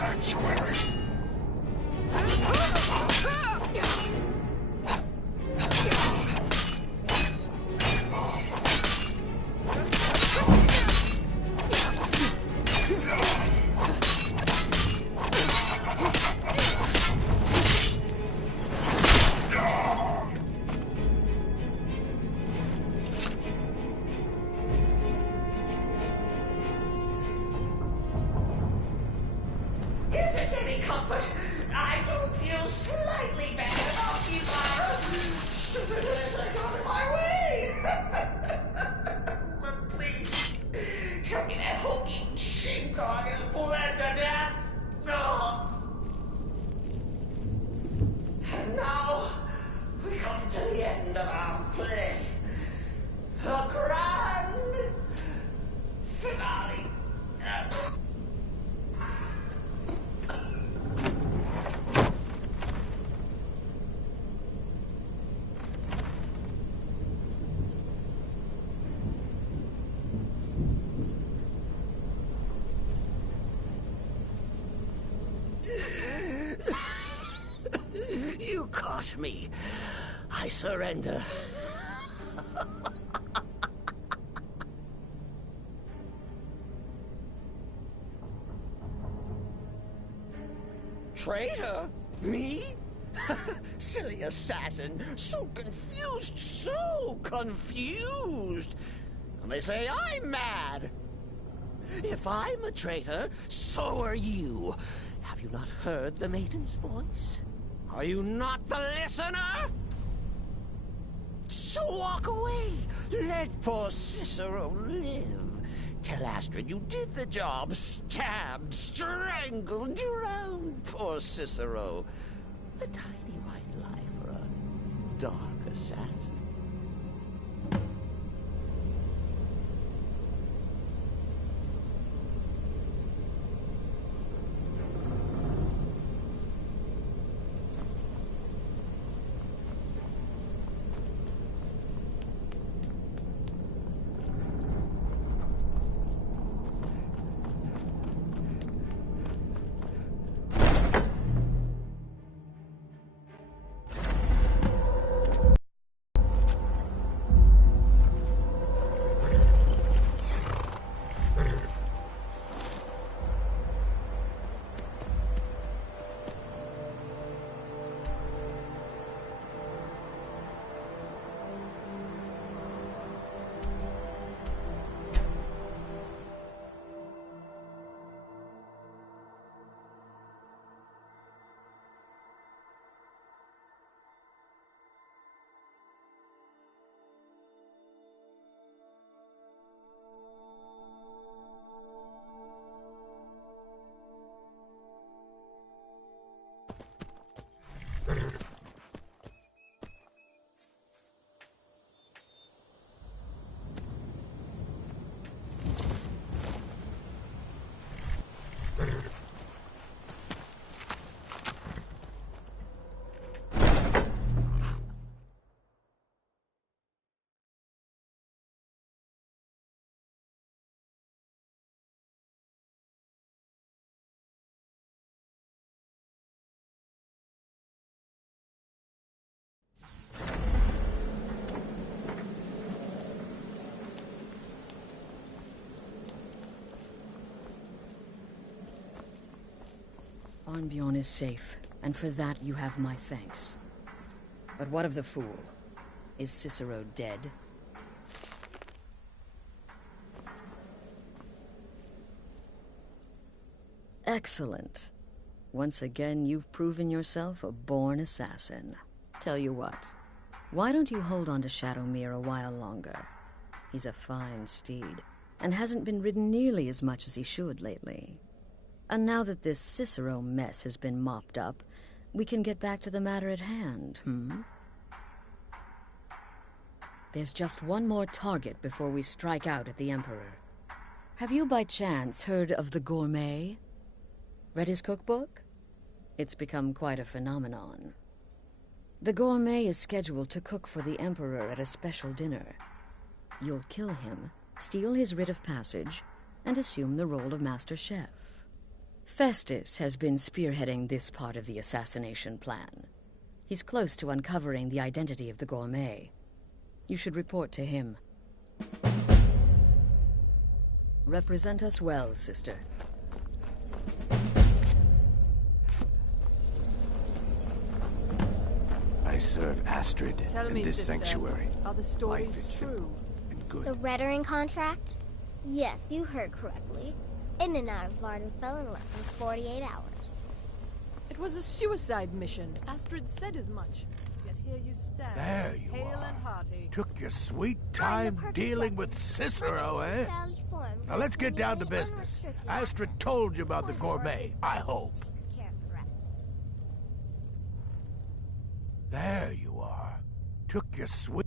sanctuary. If it's any comfort, I do feel slightly bad about you, Myra. Stupid as I got in my way. But please, tell me that hulking sheepdog is bled to death. Oh. And now, we come to the end of our play. The grand finale. You caught me. I surrender. Traitor? Me? Silly assassin. So confused, so confused. And they say I'm mad. If I'm a traitor, so are you. Have you not heard the maiden's voice? Are you not the listener? So walk away. Let poor Cicero live. Tell Astrid you did the job. Stabbed, strangled, drowned poor Cicero. A tiny white lie for a dark assassin. Arnbjorn is safe, and for that you have my thanks. But what of the fool? Is Cicero dead? Excellent. Once again, you've proven yourself a born assassin. Tell you what, why don't you hold on to Shadowmere a while longer? He's a fine steed, and hasn't been ridden nearly as much as he should lately. And now that this Cicero mess has been mopped up, we can get back to the matter at hand, There's just one more target before we strike out at the Emperor. Have you by chance heard of the Gourmet? Read his cookbook? It's become quite a phenomenon. The Gourmet is scheduled to cook for the Emperor at a special dinner. You'll kill him, steal his writ of passage, and assume the role of Master Chef. Festus has been spearheading this part of the assassination plan. He's close to uncovering the identity of the gourmet. You should report to him. Represent us well, sister. I serve Astrid in this sanctuary. Are the Life stories is true? simple and good. The Redaring contract? Yes, you heard correctly. In and out of Vardenfell in less than 48 hours. It was a suicide mission. Astrid said as much. Yet here you stand, There you hale are. and hearty. Took your sweet I'm the time perfect dealing weapon. with Cicero, My eh? personality formed Now let's get down to nearly business. unrestricted Astrid access. told you about the Of course, gourmet, Varden I hope. takes care of the rest. There you are. Took your sweet...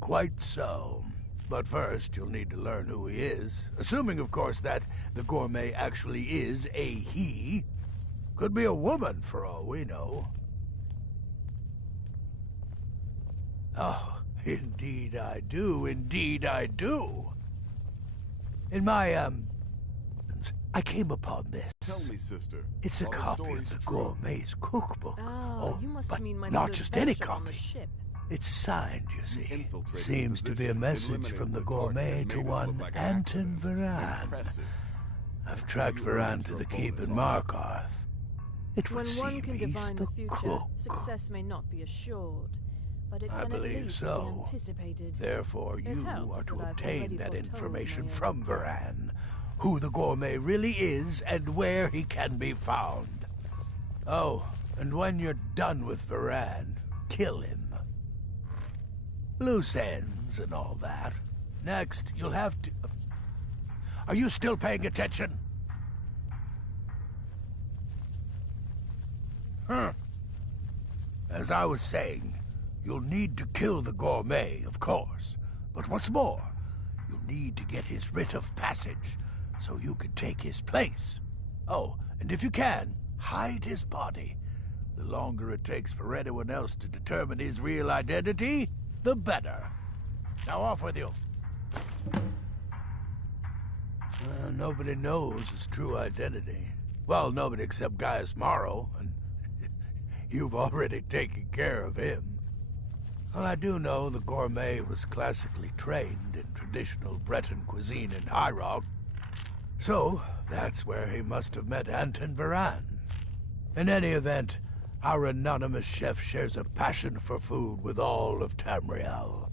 Quite so. But first, you'll need to learn who he is. Assuming, of course, that the gourmet actually is a he. Could be a woman, for all we know. Oh, indeed I do. Indeed I do. In my, I came upon this. Tell me, sister. It's a are the copy of stories the true? gourmet's cookbook. Oh, you must but mean my not little just any adventure on the copy. ship. It's signed, you see. infiltrated Seems the to be a position, message eliminated from the the target, gourmet and to made it one look like an Anton accident. Varan. Impressive. I've tracked You Varan earned to your the keep bonus in on that. Markarth. It would When one seem can he's divine the the future, cook. success may not be assured, but it I can believe at least so. be anticipated. Therefore, It you helps are to that I've obtain already that foretold information my own from death. Varan. Who the gourmet really is and where he can be found. Oh, and when you're done with Varan, kill him. Loose ends and all that. Next, you'll have to... Are you still paying attention? As I was saying, you'll need to kill the gourmet, of course. But what's more, you'll need to get his writ of passage so you can take his place. Oh, and if you can, hide his body. The longer it takes for anyone else to determine his real identity, the better. Now off with you. Nobody knows his true identity. Well, nobody except Gaius Morrow, and you've already taken care of him. Well, I do know the gourmet was classically trained in traditional Breton cuisine in Hyrog. So, that's where he must have met Anton Varan. In any event, our anonymous chef shares a passion for food with all of Tamriel.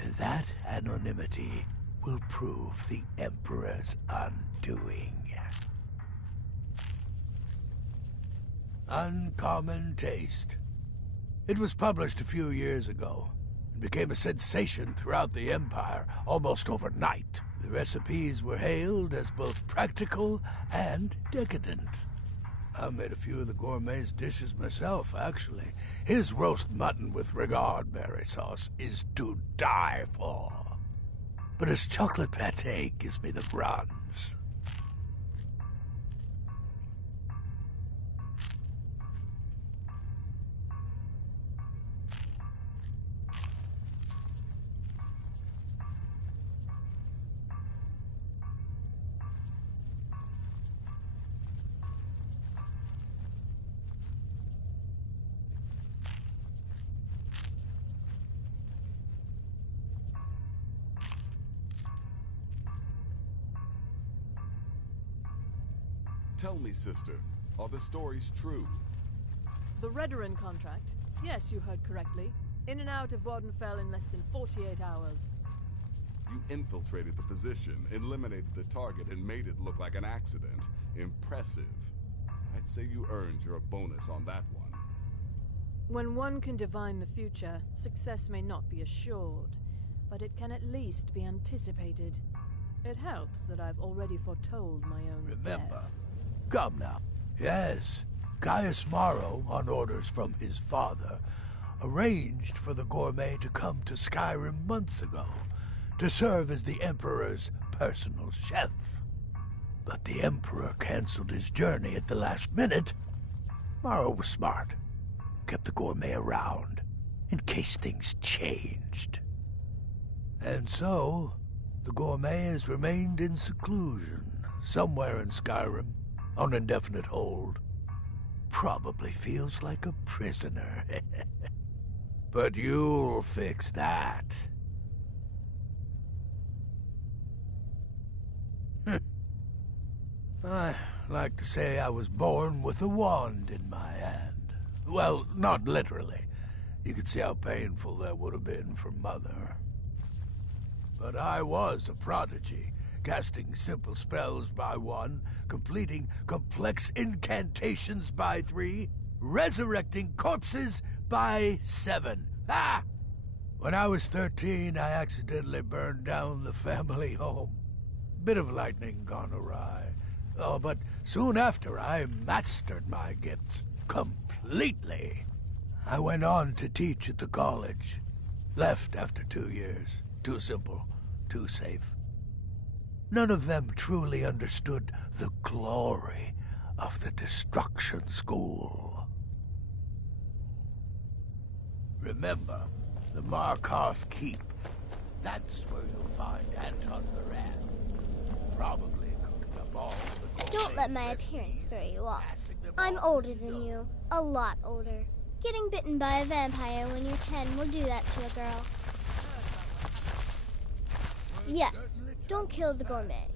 And that anonymity will prove the Emperor's undoing. Uncommon Taste. It was published a few years ago and became a sensation throughout the Empire almost overnight. The recipes were hailed as both practical and decadent. I made a few of the gourmet's dishes myself, actually. His roast mutton with regard berry sauce is to die for. But his chocolate pate gives me the bronze. Tell me, sister, are the stories true? The Redaring contract? Yes, you heard correctly. In and out of Vardenfell in less than 48 hours. You infiltrated the position, eliminated the target, and made it look like an accident. Impressive. I'd say you earned your bonus on that one. When one can divine the future, success may not be assured, but it can at least be anticipated. It helps that I've already foretold my own Remember. death. Come now. Yes, Gaius Morrow, on orders from his father, arranged for the gourmet to come to Skyrim months ago to serve as the Emperor's personal chef. But the Emperor canceled his journey at the last minute. Morrow was smart. Kept the gourmet around in case things changed. And so, the gourmet has remained in seclusion somewhere in Skyrim, on indefinite hold. Probably feels like a prisoner. But you'll fix that. I like to say I was born with a wand in my hand. Well, not literally. You could see how painful that would have been for Mother. But I was a prodigy, casting simple spells by 1, completing complex incantations by 3, resurrecting corpses by 7. Ah! When I was 13, I accidentally burned down the family home. Bit of lightning gone awry. Oh, but soon after, I mastered my gifts completely. I went on to teach at the college. Left after 2 years. Too simple, too safe. None of them truly understood the glory of the Destruction School. Remember, the Markov Keep. That's where you'll find Anton Moran. Probably cooking up all the Don't let my appearance throw you off. I'm older than you. A lot older. Getting bitten by a vampire when you're 10 will do that to a girl. Yes, don't kill the gourmet.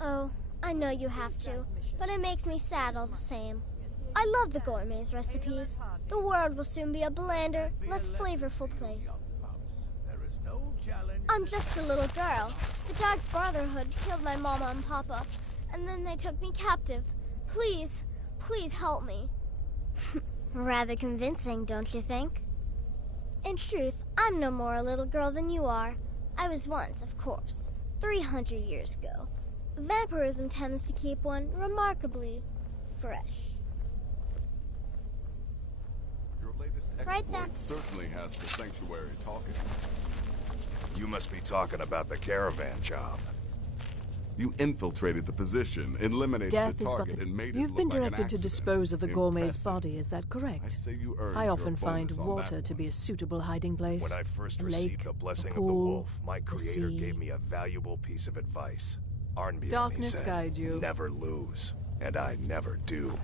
Oh, I know you have to, but it makes me sad all the same. I love the gourmet's recipes. The world will soon be a blander, less flavorful place. I'm just a little girl. The Dark Brotherhood killed my mama and papa, and then they took me captive. Please, please help me. Rather convincing, don't you think? In truth, I'm no more a little girl than you are. I was once, of course, 300 years ago. Vampirism tends to keep one remarkably fresh. Your latest exploit certainly has the sanctuary talking. You must be talking about the caravan job. You infiltrated the position, eliminated Death the is but target, the... and made You've it been look like an directed to accident. dispose of the gourmet's Impressive. body, is that I'd correct? say you earned I your often find bonus on water that to be one. a suitable hiding place. When I first A received lake, the blessing a of the pool, wolf, my the creator sea. gave me a valuable piece of advice. Arnbjorn, he Darkness said, guide you. never lose. And I never do.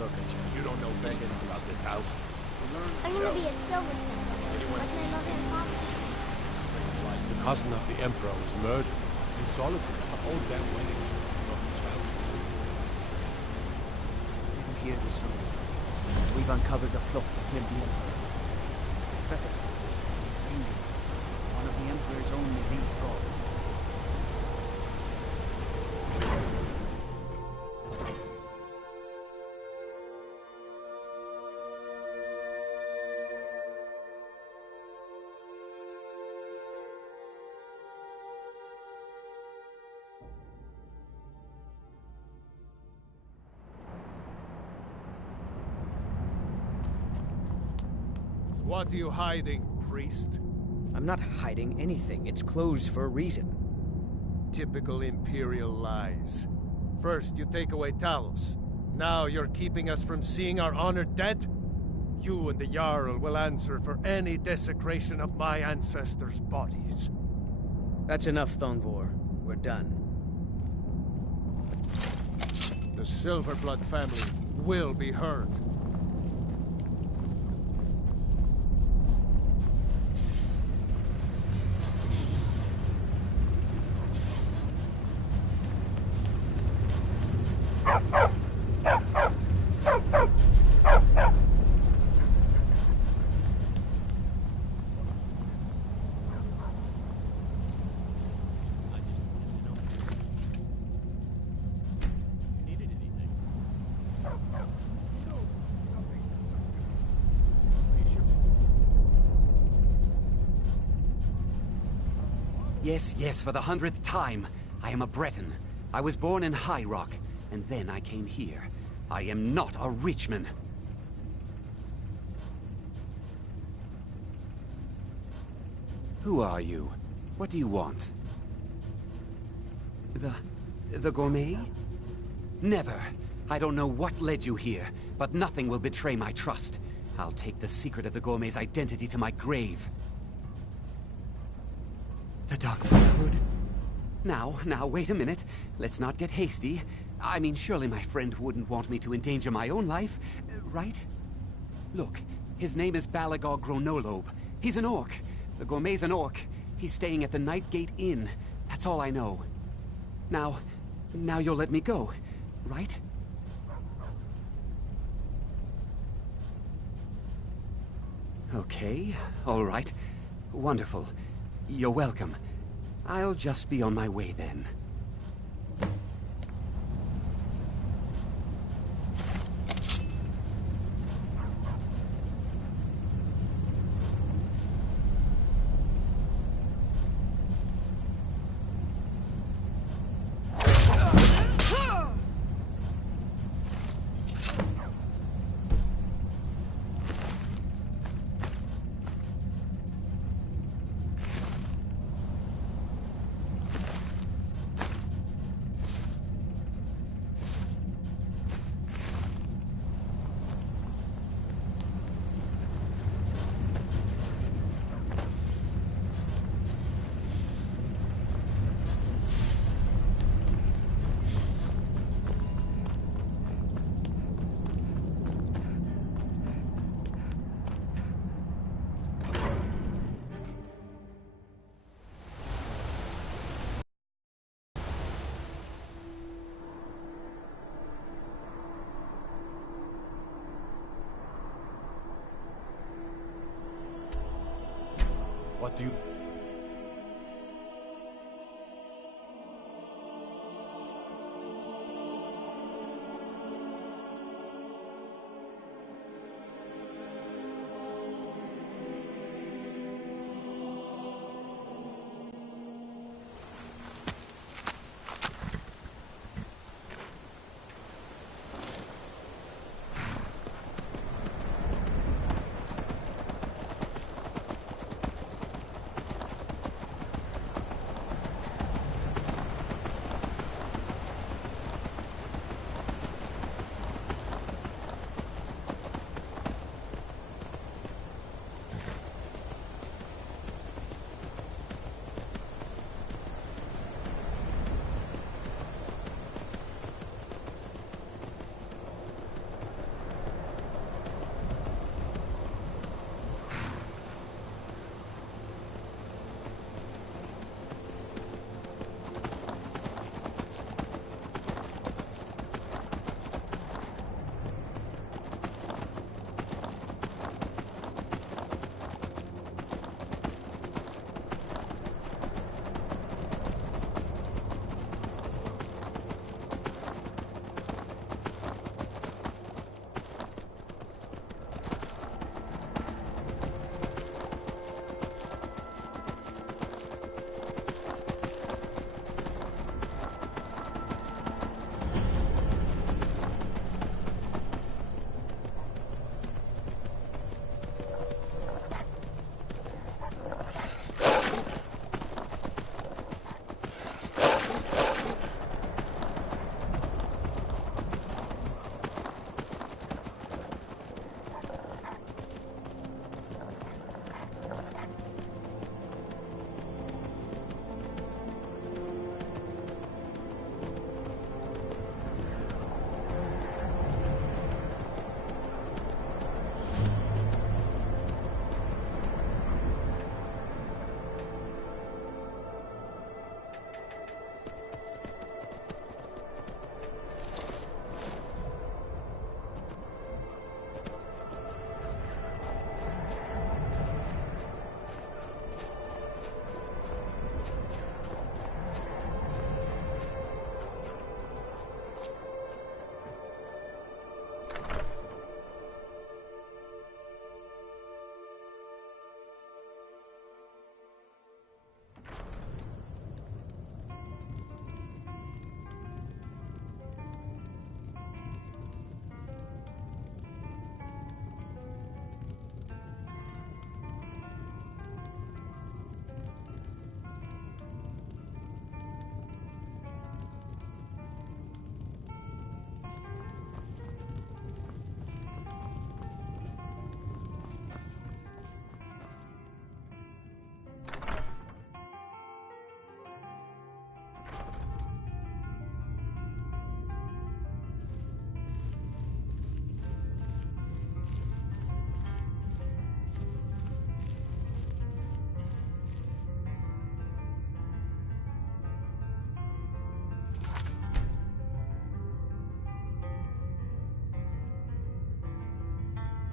Look at you. You don't know anything about this house. I'm gonna be a silversmith, like my mother and father. The cousin of the emperor was murdered in solitude. A whole damn wedding. Didn't hear the story. We've uncovered the plot to kill the emperor. It's better. One of the emperor's only linked gods. What are you hiding, priest? I'm not hiding anything. It's closed for a reason. Typical Imperial lies. First, you take away Talos. Now you're keeping us from seeing our honored dead? You and the Jarl will answer for any desecration of my ancestors' bodies. That's enough, Thongvor. We're done. The Silverblood family will be heard. Yes, yes, for the 100th time. I am a Breton. I was born in High Rock, and then I came here. I am not a Richman. Who are you? What do you want? The gourmet? Never. I don't know what led you here, but nothing will betray my trust. I'll take the secret of the gourmet's identity to my grave. The Dark Brotherhood? Now, wait a minute. Let's not get hasty. I mean, surely my friend wouldn't want me to endanger my own life, right? Look, his name is Balagog Gronolobe. He's an orc. The gourmet's an orc. He's staying at the Nightgate Inn. That's all I know. Now you'll let me go, right? Okay, all right. Wonderful. You're welcome. I'll just be on my way then. What do you...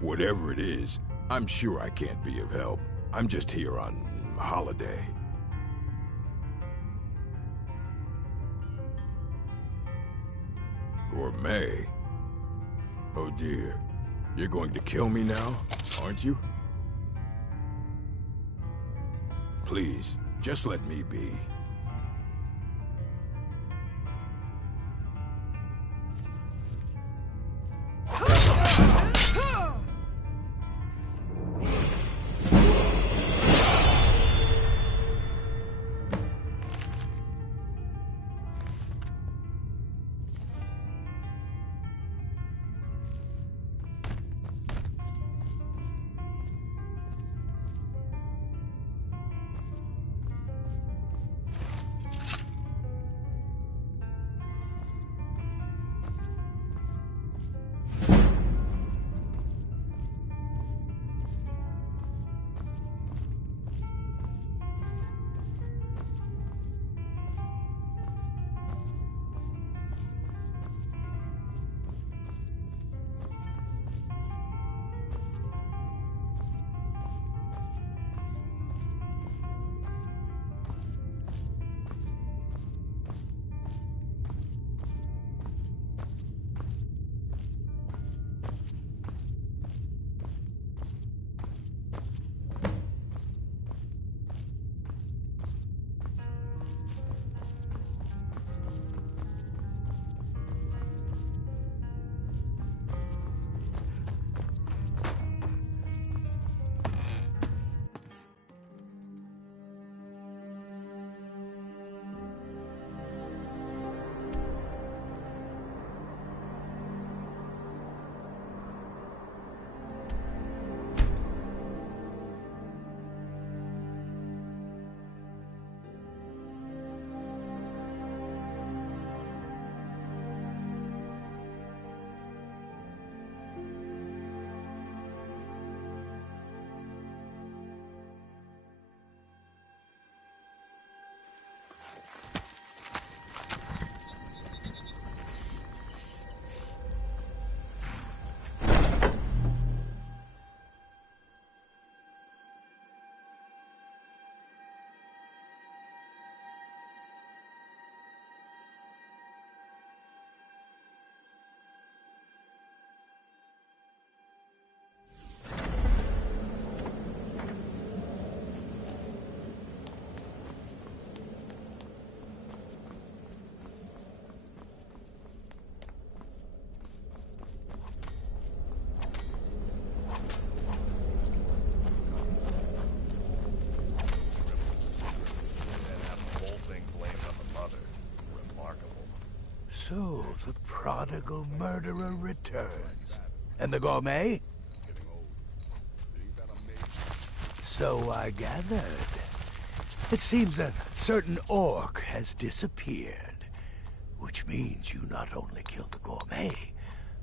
Whatever it is, I'm sure I can't be of help. I'm just here on holiday. Gourmet? Oh dear. You're going to kill me now, aren't you? Please, just let me be. So, the prodigal murderer returns. And the gourmet? So I gathered. It seems a certain orc has disappeared. Which means you not only killed the gourmet,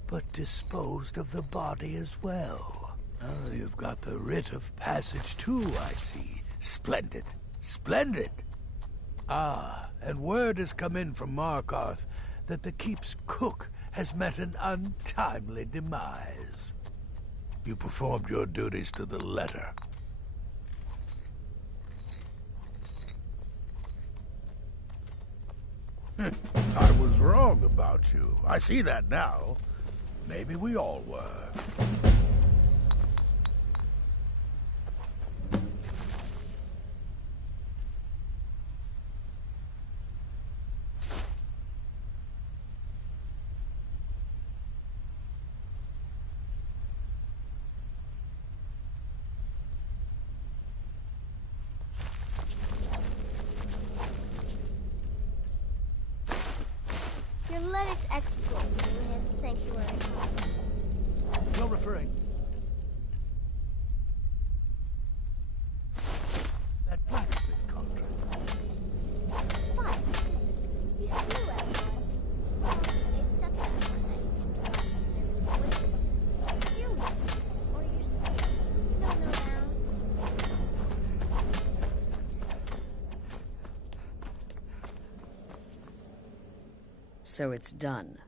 but disposed of the body as well. Oh, you've got the writ of passage too, I see. Splendid. Splendid! Ah, and word has come in from Markarth that the keep's cook has met an untimely demise. You performed your duties to the letter. I was wrong about you. I see that now. Maybe we all were. Your latest exploits in his sanctuary. No referring. That blacksmith contract. 5 suits. You slew everyone. Except that one that you kept alive to serve as witness. It's your witness, or your slave. No, now. So it's done.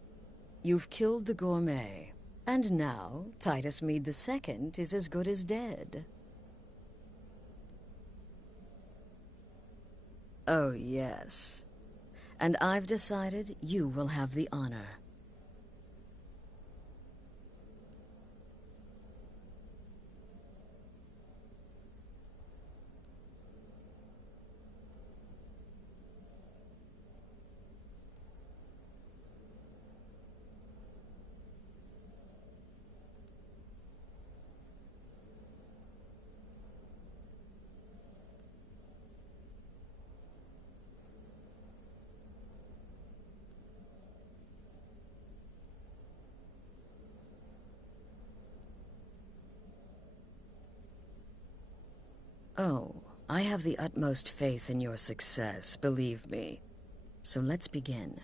You've killed the gourmet. And now, Titus Mede II is as good as dead. Oh, yes. And I've decided you will have the honor. Oh, I have the utmost faith in your success, believe me. So let's begin.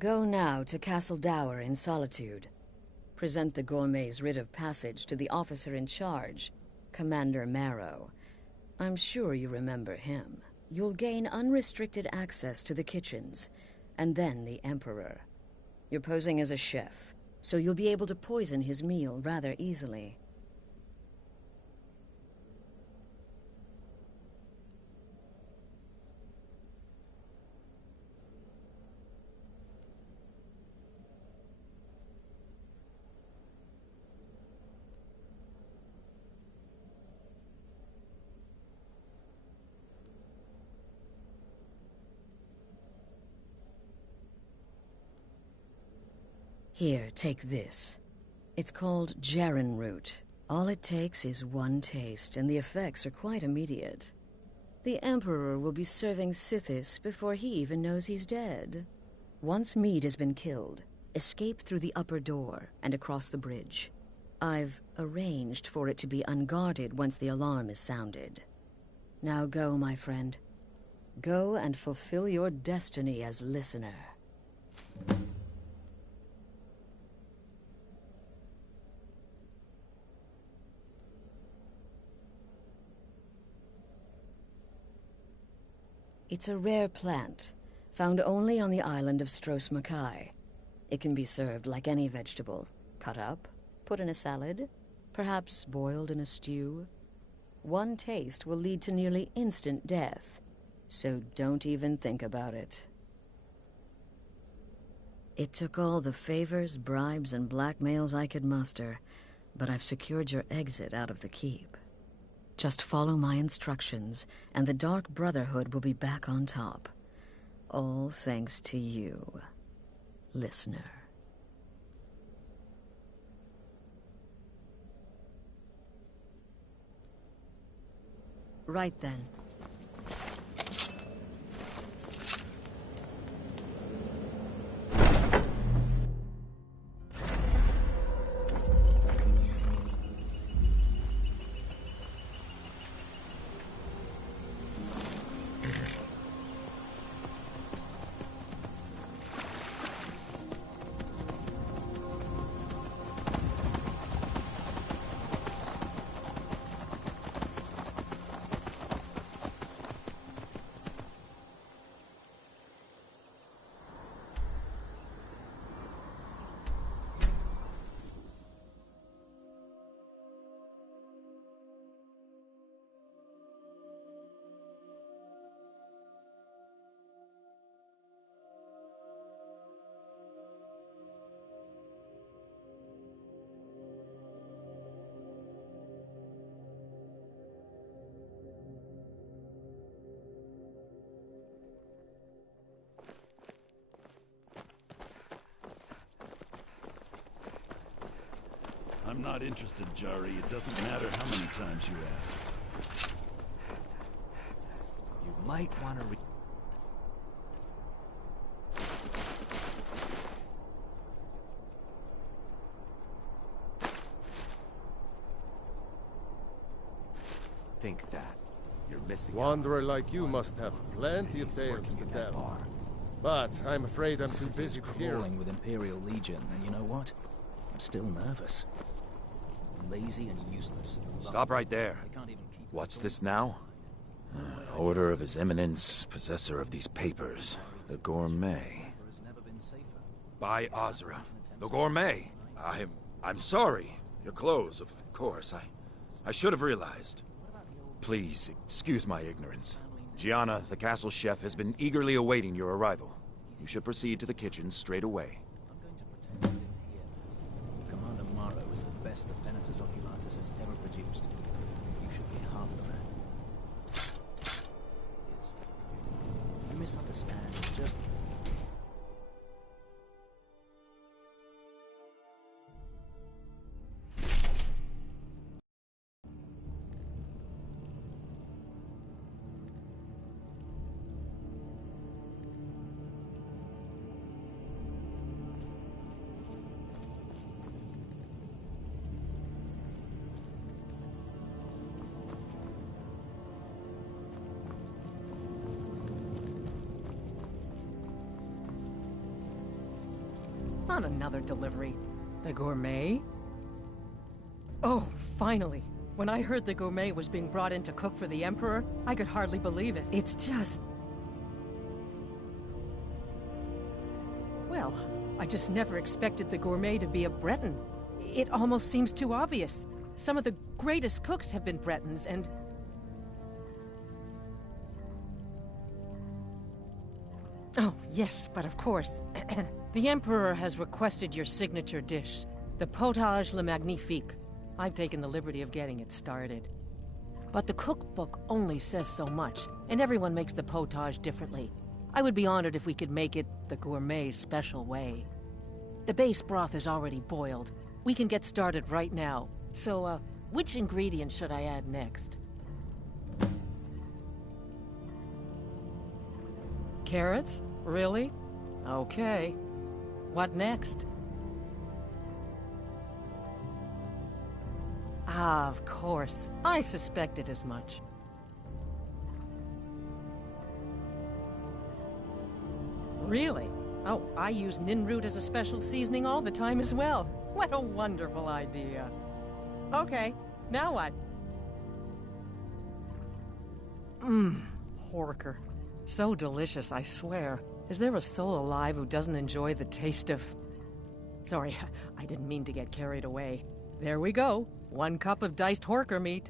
Go now to Castle Dower in Solitude. Present the gourmet's writ of passage to the officer in charge, Commander Marrow. I'm sure you remember him. You'll gain unrestricted access to the kitchens, and then the Emperor. You're posing as a chef, so you'll be able to poison his meal rather easily. Here, take this. It's called Jarren root. All it takes is one taste, and the effects are quite immediate. The Emperor will be serving Sithis before he even knows he's dead. Once Mede has been killed, escape through the upper door and across the bridge. I've arranged for it to be unguarded once the alarm is sounded. Now go, my friend. Go and fulfill your destiny as listener. It's a rare plant, found only on the island of Stros Mackay. It can be served like any vegetable, cut up, put in a salad, perhaps boiled in a stew. One taste will lead to nearly instant death, so don't even think about it. It took all the favors, bribes, and blackmails I could muster, but I've secured your exit out of the keep. Just follow my instructions, and the Dark Brotherhood will be back on top. All thanks to you, listener. Right then. I'm not interested, Jari. It doesn't matter how many times you ask. You might want to think that. You're missing Wanderer like you must have plenty of tales to tell. But I'm afraid I'm too busy to hear. Crawling with Imperial Legion, and you know what? I'm still nervous. Lazy and useless. Stop right there. What's this now? Order of His Eminence, possessor of these papers. The Gourmet. By Azra. The Gourmet. I'm sorry. Your clothes, of course. I should have realized. Please, excuse my ignorance. Gianna, the castle chef, has been eagerly awaiting your arrival. You should proceed to the kitchen straight away. Commander Morrow is the best the Venatus Oculatus has ever produced. You should be half the man. Yes. You misunderstand. It's just... On another delivery. The gourmet? Oh, finally. When I heard the gourmet was being brought in to cook for the Emperor, I could hardly believe it. It's just... Well, I just never expected the gourmet to be a Breton. It almost seems too obvious. Some of the greatest cooks have been Bretons, and... Oh, yes, but of course. The Emperor has requested your signature dish, the potage le magnifique. I've taken the liberty of getting it started. But the cookbook only says so much, and everyone makes the potage differently. I would be honored if we could make it the gourmet's special way. The base broth is already boiled. We can get started right now. So, which ingredient should I add next? Carrots? Really? Okay. What next? Ah, of course. I suspected as much. Really? Oh, I use Ninroot as a special seasoning all the time as well. What a wonderful idea. Okay, now what? Horker. So delicious, I swear. Is there a soul alive who doesn't enjoy the taste of... Sorry, I didn't mean to get carried away. There we go. 1 cup of diced horker meat.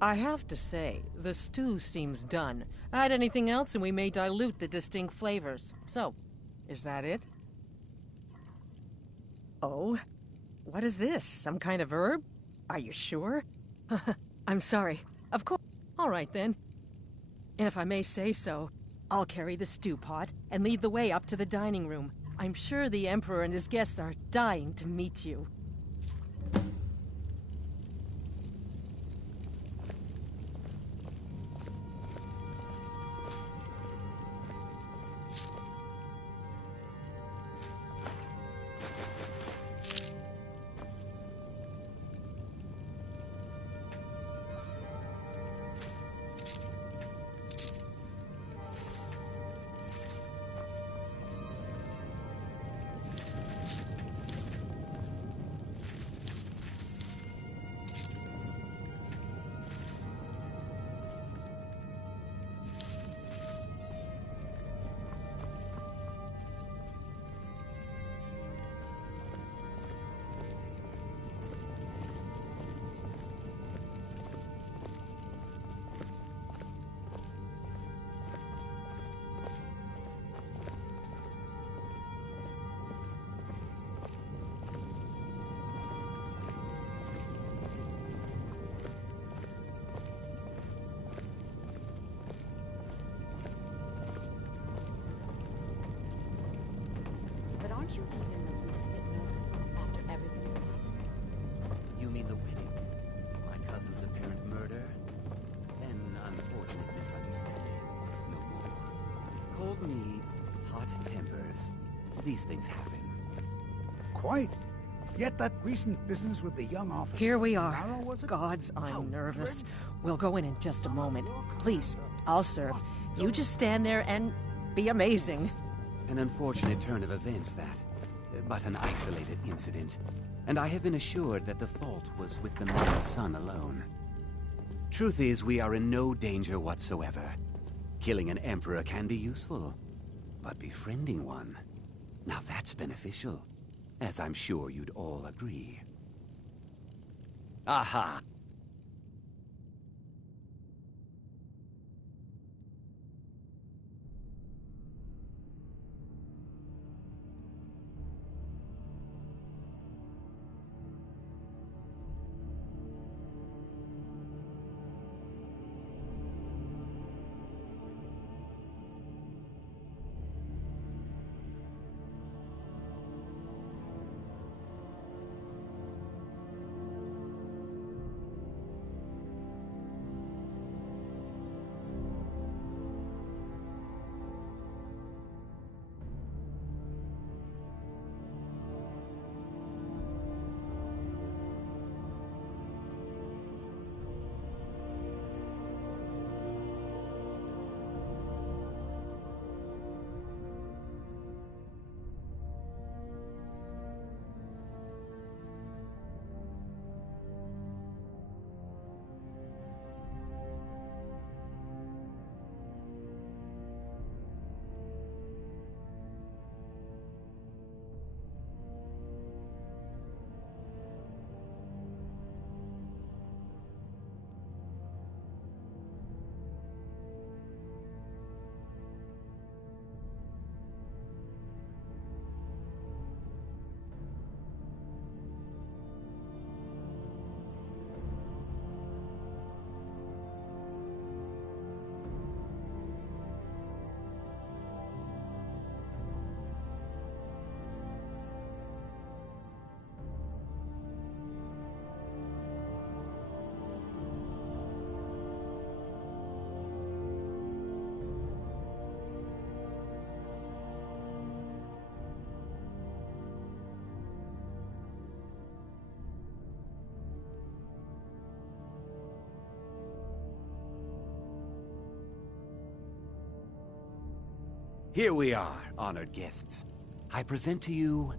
I have to say, the stew seems done. Add anything else and we may dilute the distinct flavors. So, is that it? Oh? What is this? Some kind of herb? Are you sure? I'm sorry. Of course. All right, then. And if I may say so, I'll carry the stew pot and lead the way up to the dining room. I'm sure the Emperor and his guests are dying to meet you. Aren't you even the least bit nervous after everything that's happened? You mean the wedding? My cousin's apparent murder? An unfortunate misunderstanding. No more. Cold mead, hot tempers. These things happen. Quite. Yet that recent business with the young officer... Here we are. Gods, I'm nervous. We'll go in just a moment. Please, I'll serve. You just stand there and be amazing. An unfortunate turn of events, that. But an isolated incident. And I have been assured that the fault was with the man's son alone. Truth is, we are in no danger whatsoever. Killing an emperor can be useful. But befriending one... now that's beneficial. as I'm sure you'd all agree. Aha! Here we are, honored guests. I present to you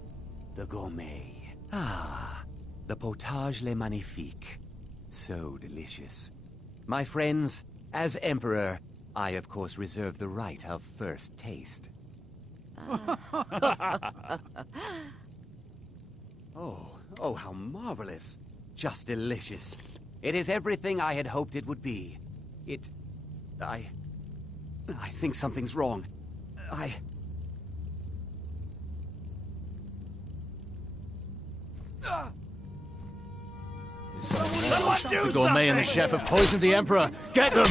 the gourmet. Ah, the potage le magnifique. So delicious. My friends, as Emperor, I of course reserve the right of first taste. Oh, how marvelous. Just delicious. It is everything I had hoped it would be. I think something's wrong. The gourmet and the chef have poisoned the Emperor. Get them!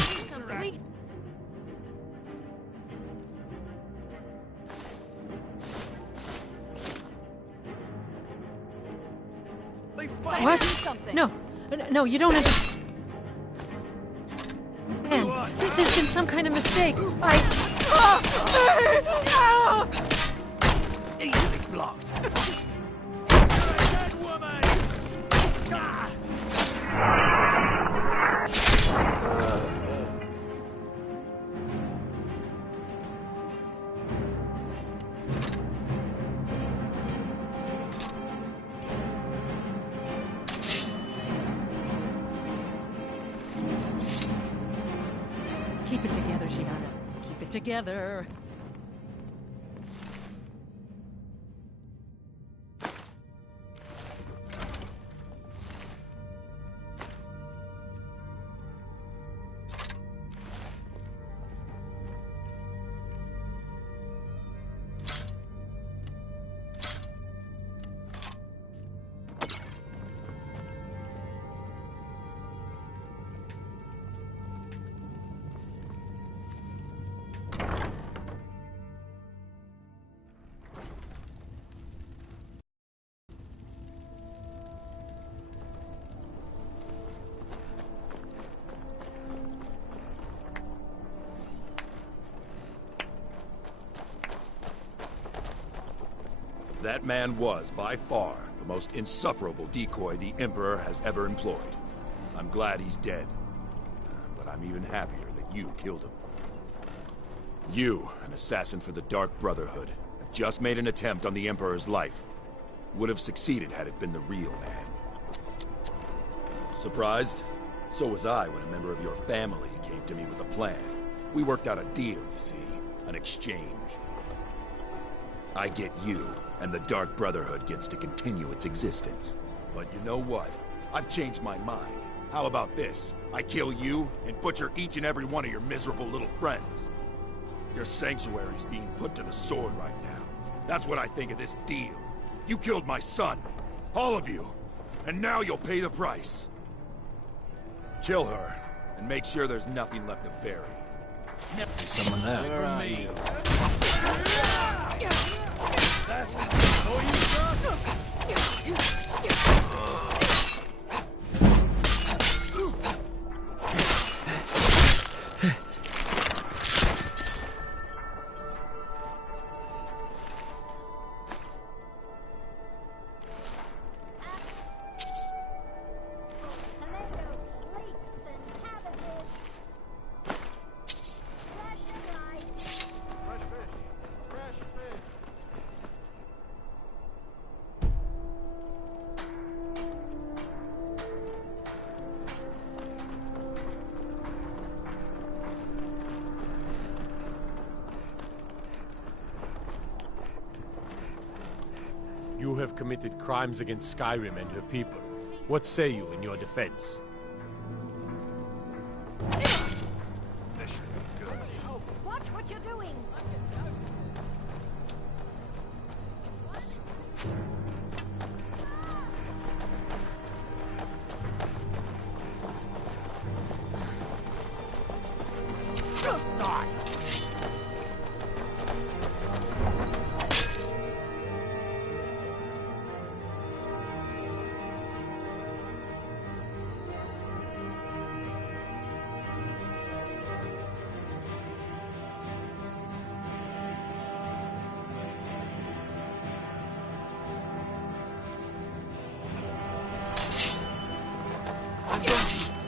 What? No. No, you don't understand. Man, there's been some kind of mistake. Easily blocked. You're a dead woman! Keep it together, Gianna. Keep it together. That man was, by far, the most insufferable decoy the Emperor has ever employed. I'm glad he's dead. But I'm even happier that you killed him. You, an assassin for the Dark Brotherhood, have just made an attempt on the Emperor's life. Would have succeeded had it been the real man. Surprised? So was I when a member of your family came to me with a plan. We worked out a deal, you see. An exchange. I get you, and the Dark Brotherhood gets to continue its existence. But you know what? I've changed my mind. How about this? I kill you and butcher each and every one of your miserable little friends. Your sanctuary's being put to the sword right now. That's what I think of this deal. You killed my son. All of you. And now you'll pay the price. Kill her, and make sure there's nothing left to bury. There's someone there. Where are you? That's no use, You have committed crimes against Skyrim and her people. What say you in your defense? Watch what you're doing!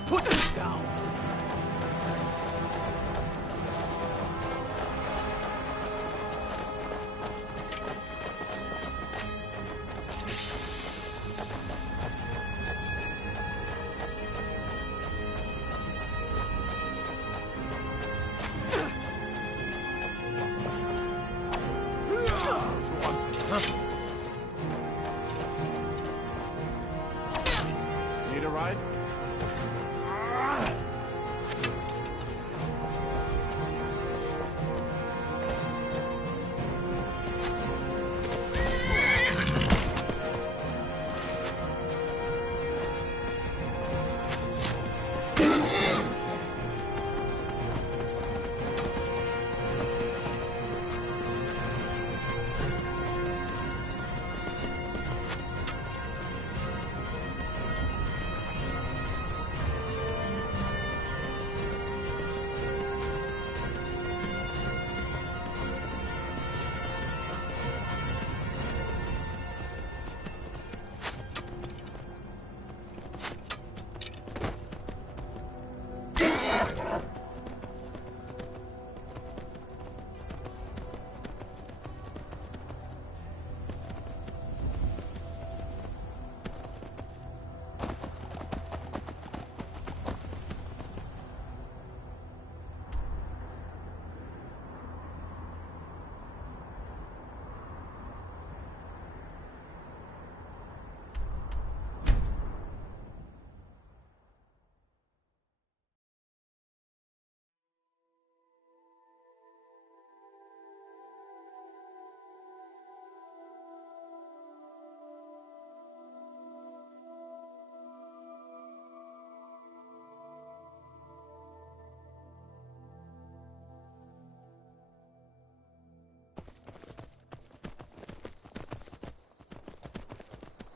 Put it down! Need a ride?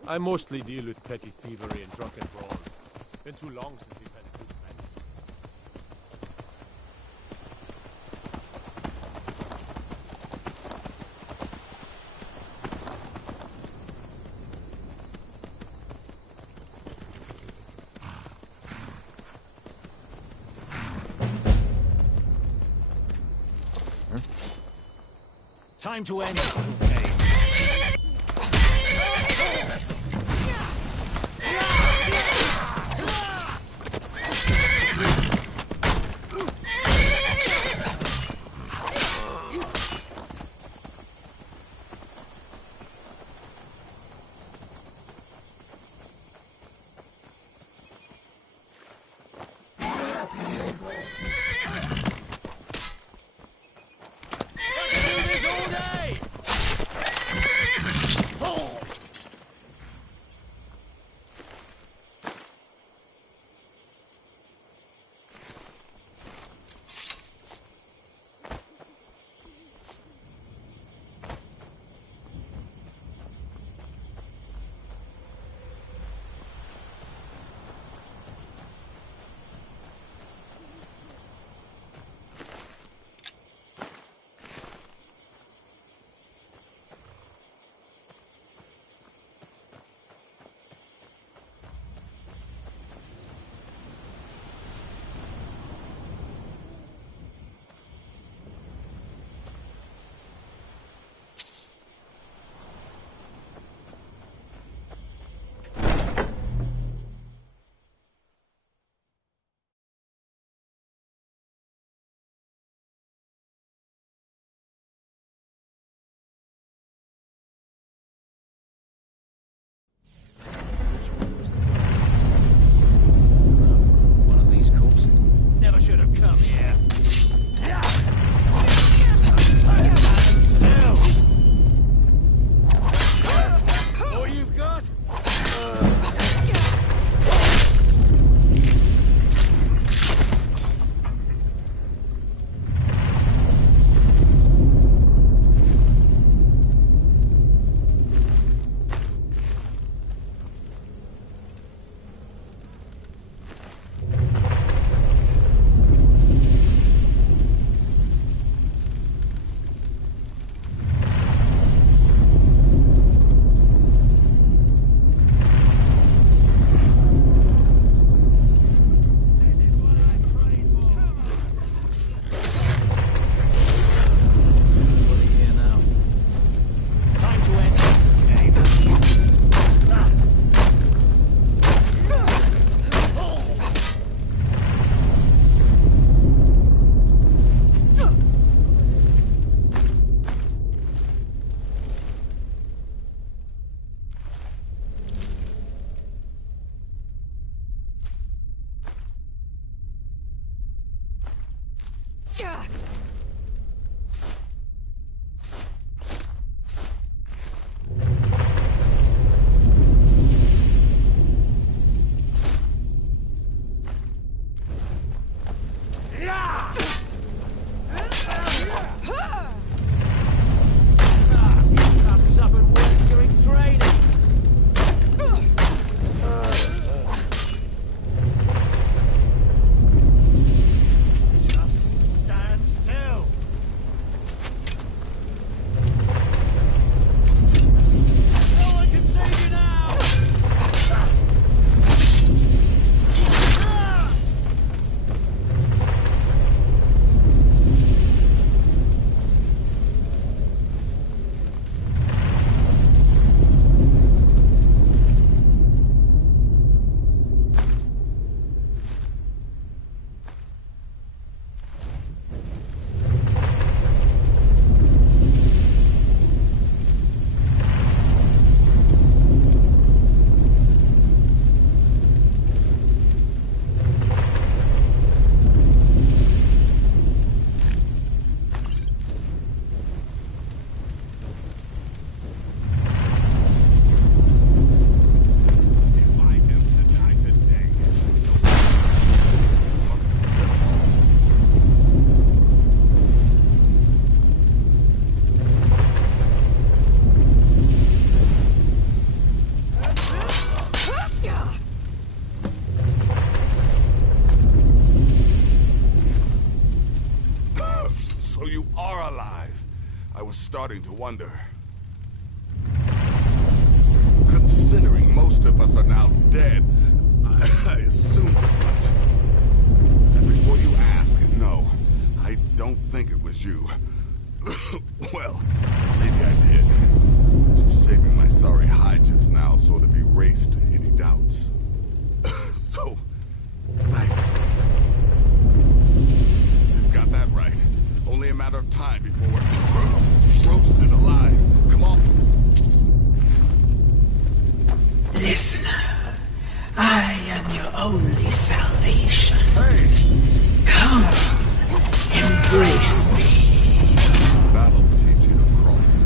I mostly deal with petty thievery and drunken brawls. Been too long since we've had a good match. Time to end this little game. So you are alive. I was starting to wonder. Considering most of us are now dead, I assumed as much. And before you ask, no, I don't think it was you. Well, maybe I did. Saving my sorry hide just now sort of erased any doubts. So, thanks. You've got that right. Only a matter of time before we're roasted alive. Come on. Listener, I am your only salvation. Hey! Come, embrace me. That'll teach you to cross me.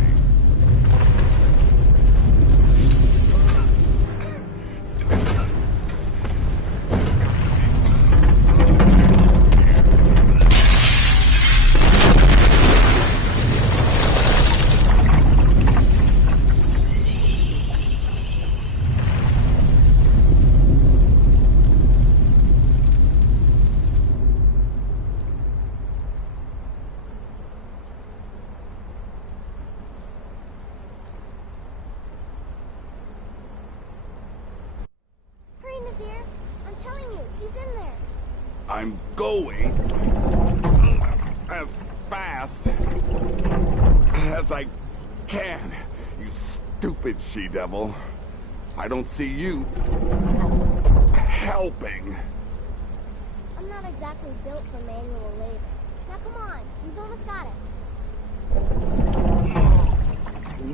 I'm going as fast as I can, you stupid she-devil. I don't see you helping. I'm not exactly built for manual labor. Now come on, you've almost got it.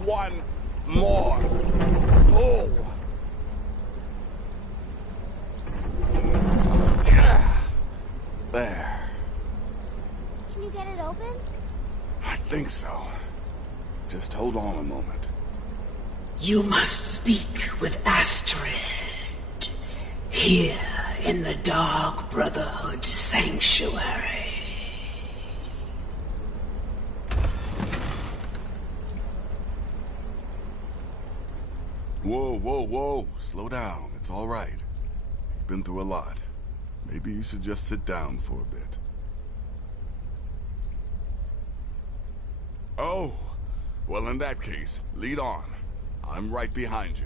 One more pull. There. Can you get it open? I think so. Just hold on a moment. You must speak with Astrid. Here in the Dark Brotherhood Sanctuary. Whoa, whoa, whoa. Slow down. It's all right. You've been through a lot. Maybe you should just sit down for a bit. Oh, well in that case, lead on. I'm right behind you.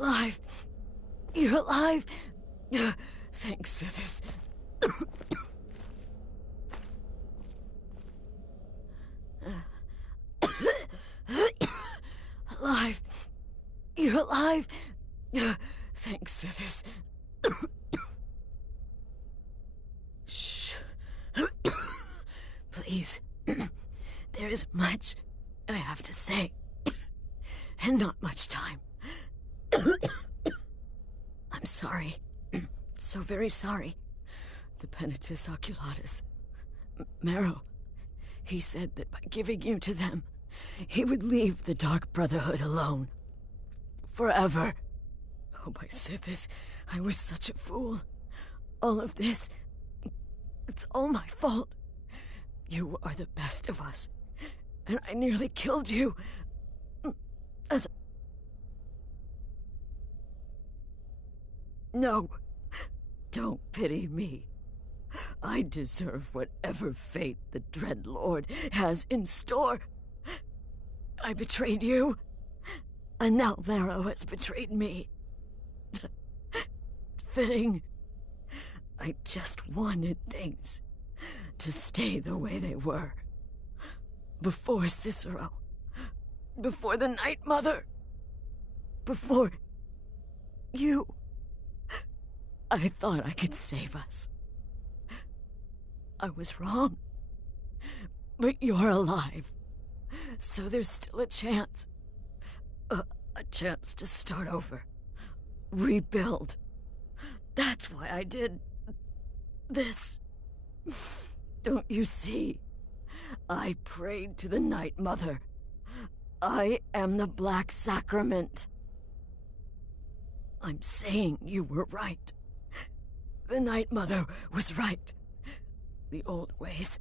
Alive. You're alive. Thanks to this. Alive. You're alive. Thanks to this. Shh. Please. There is much I have to say. And not much time. I'm sorry. So very sorry. The Penitus Oculatus. Marrow. He said that by giving you to them, he would leave the Dark Brotherhood alone. Forever. Oh, my Sithis, I was such a fool. All of this, it's all my fault. You are the best of us. And I nearly killed you. As No, don't pity me. I deserve whatever fate the Dread Lord has in store. I betrayed you, and now Marrow has betrayed me. Fitting. I just wanted things to stay the way they were. Before Cicero. Before the Night Mother. Before you. I thought I could save us. I was wrong. But you're alive. So there's still a chance. A chance to start over. Rebuild. That's why I did this. Don't you see? I prayed to the Night Mother. I am the Black Sacrament. I'm saying you were right. The Night Mother was right. The old ways,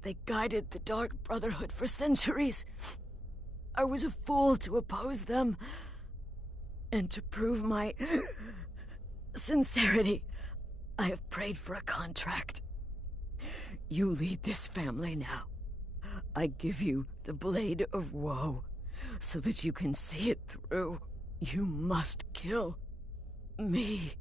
they guided the Dark Brotherhood for centuries. I was a fool to oppose them. And to prove my sincerity, I have prayed for a contract. You lead this family now. I give you the Blade of Woe, so that you can see it through. You must kill me.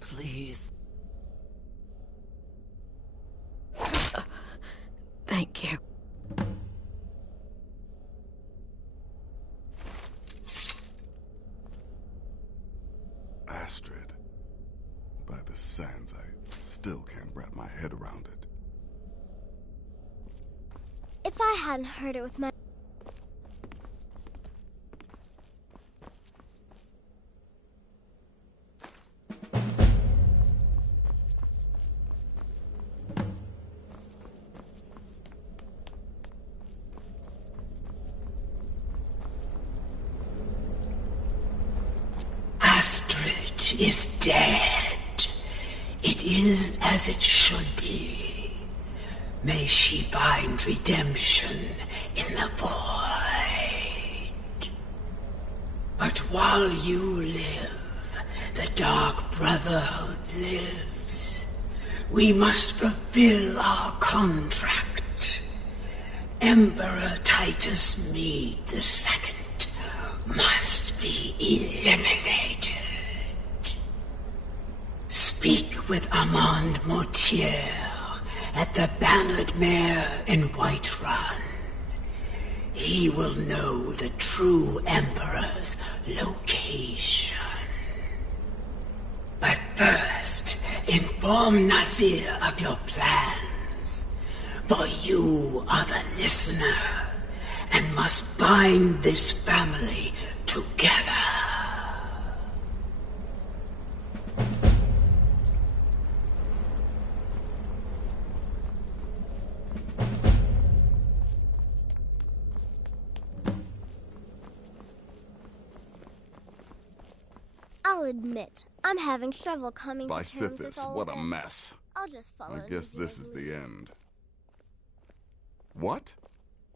Please. Thank you. Astrid. By the sands, I still can't wrap my head around it. If I hadn't heard it with my... Astrid is dead. It is as it should be. May she find redemption in the void. But while you live, the Dark Brotherhood lives. We must fulfill our contract. Emperor Titus Mede II must be eliminated. Speak with Armand Mortier at the Bannered Mare in Whiterun. He will know the true Emperor's location. But first, inform Nazir of your plans, for you are the listener and must bind this family together. I'll admit, I'm having trouble coming By to terms with Sithis, all what of a this. mess. I'll just follow I guess Nazir this as is we the end. What?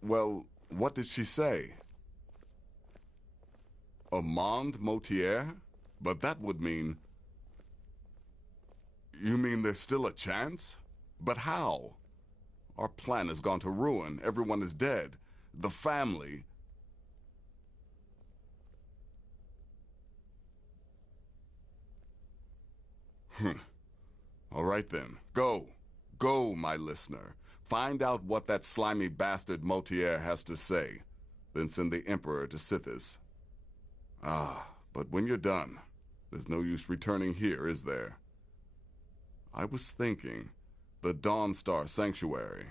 Well, what did she say? Armand Mortier? But that would mean... You mean there's still a chance? But how? Our plan has gone to ruin. Everyone is dead. The family... All right then. Go. Go, my listener. Find out what that slimy bastard Mortier has to say. Then send the Emperor to Sithis. Ah, but when you're done, there's no use returning here, is there? I was thinking, the Dawnstar Sanctuary.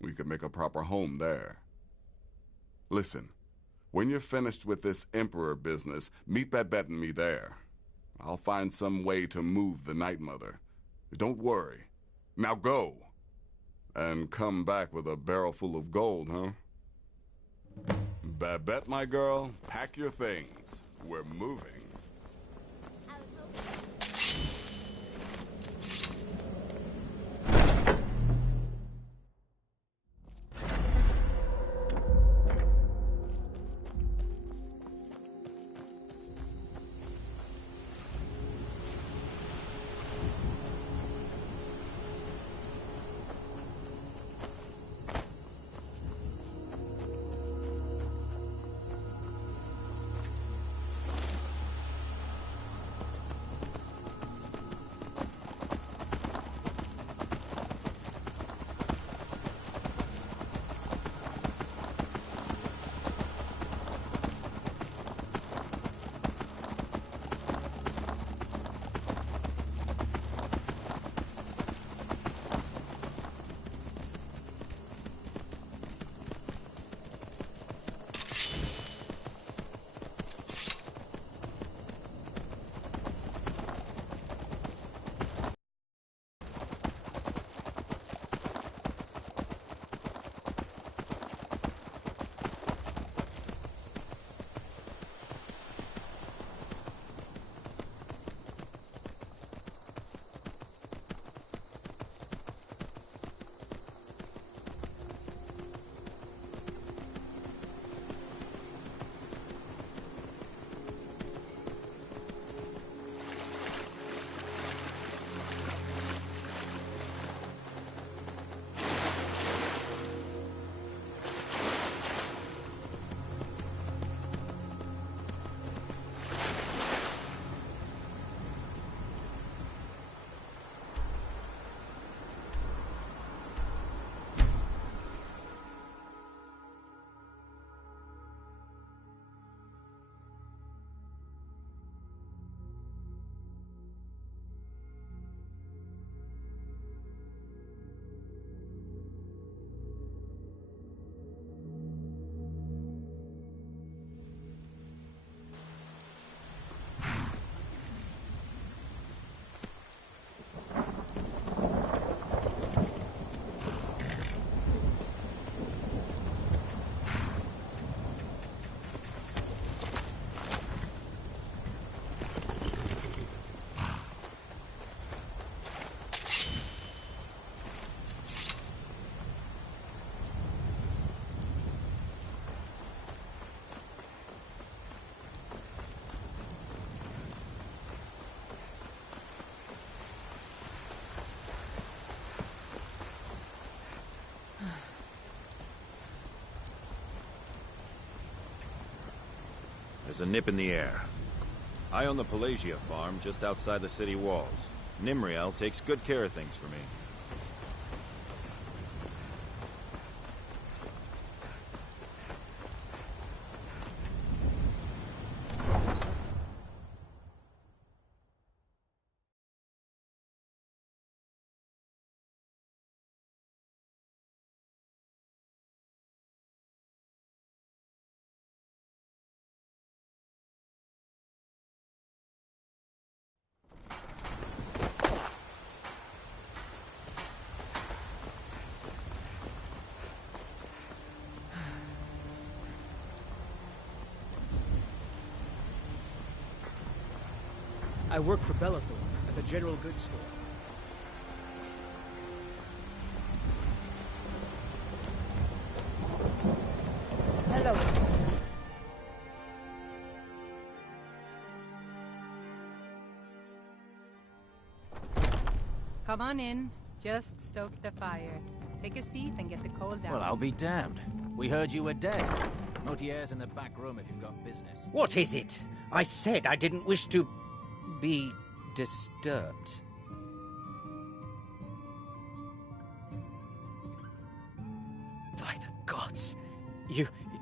We could make a proper home there. Listen, when you're finished with this Emperor business, meet Babette and me there. I'll find some way to move the Night Mother. Don't worry. Now go. And come back with a barrel full of gold, huh? Babette, my girl, pack your things. We're moving. There's a nip in the air. I own the Pelagia farm just outside the city walls. Nimriel takes good care of things for me. I work for Bellathorne at the general goods store. Hello. Come on in. Just stoke the fire. Take a seat and get the cold out. Well, I'll be damned. We heard you were dead. Motier's in the back room if you've got business. What is it? I said I didn't wish to be disturbed. By the gods!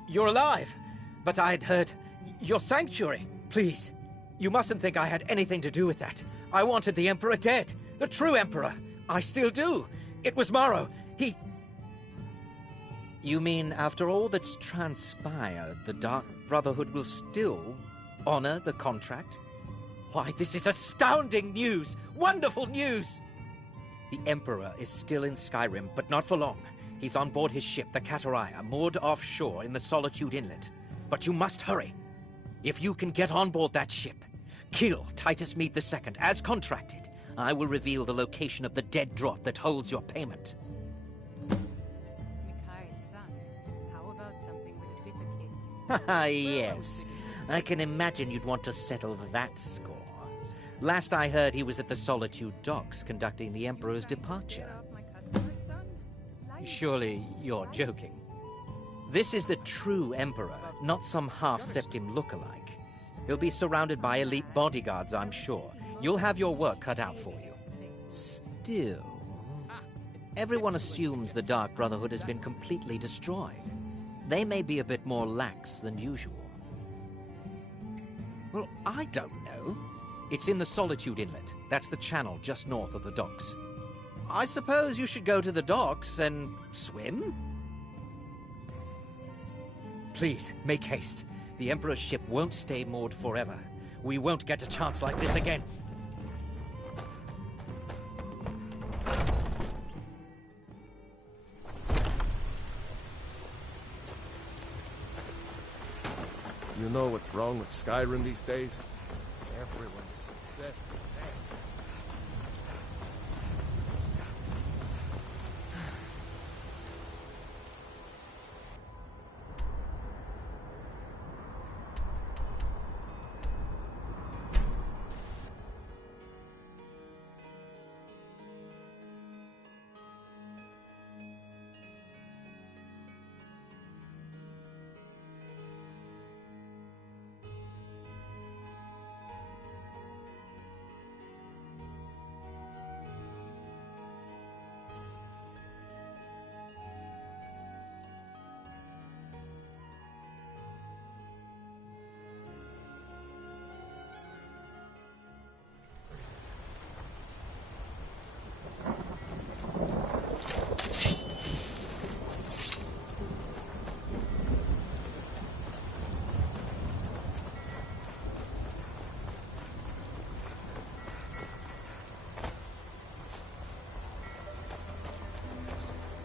You're alive! But I had heard your sanctuary. Please, you mustn't think I had anything to do with that. I wanted the Emperor dead. The true Emperor. I still do. It was Morrow. He... You mean after all that's transpired, the Dark Brotherhood will still honor the contract? Why, this is astounding news! Wonderful news! The Emperor is still in Skyrim, but not for long. He's on board his ship, the Kataraya, moored offshore in the Solitude Inlet. But you must hurry. If you can get on board that ship, kill Titus Mead II, as contracted, I will reveal the location of the dead drop that holds your payment. Mikhail's son. How about something with a bitter kick? Haha, yes. I can imagine you'd want to settle that score. Last I heard, he was at the Solitude docks conducting the Emperor's departure. Surely you're joking. This is the true Emperor, not some half-septim lookalike. He'll be surrounded by elite bodyguards, I'm sure. You'll have your work cut out for you. Still, everyone assumes the Dark Brotherhood has been completely destroyed. They may be a bit more lax than usual. Well, I don't know. It's in the Solitude Inlet. That's the channel just north of the docks. I suppose you should go to the docks and swim? Please, make haste. The Emperor's ship won't stay moored forever. We won't get a chance like this again. You know what's wrong with Skyrim these days? Everyone is obsessed with that.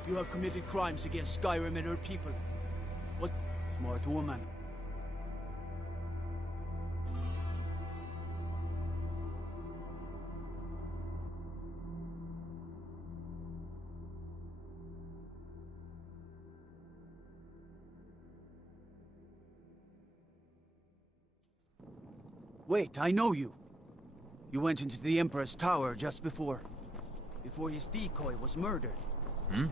You have committed crimes against Skyrim and her people. What's more to a man? Wait, I know you. You went into the Emperor's tower just before his decoy was murdered. Hmm?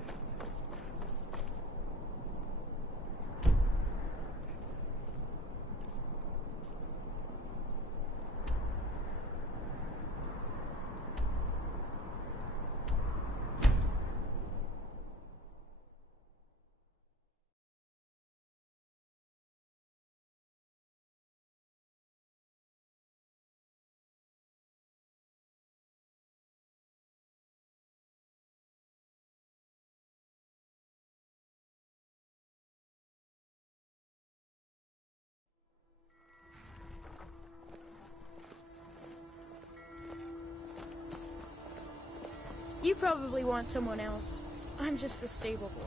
You probably want someone else. I'm just the stable boy.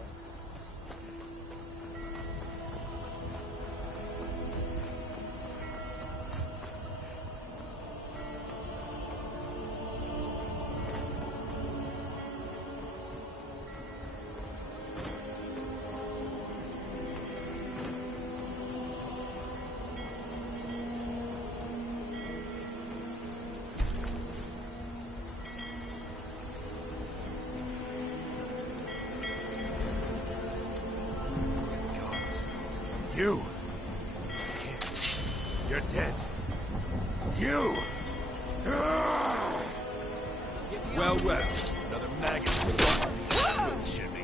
You! You're dead. You! Well, well. Another maggot. Should be.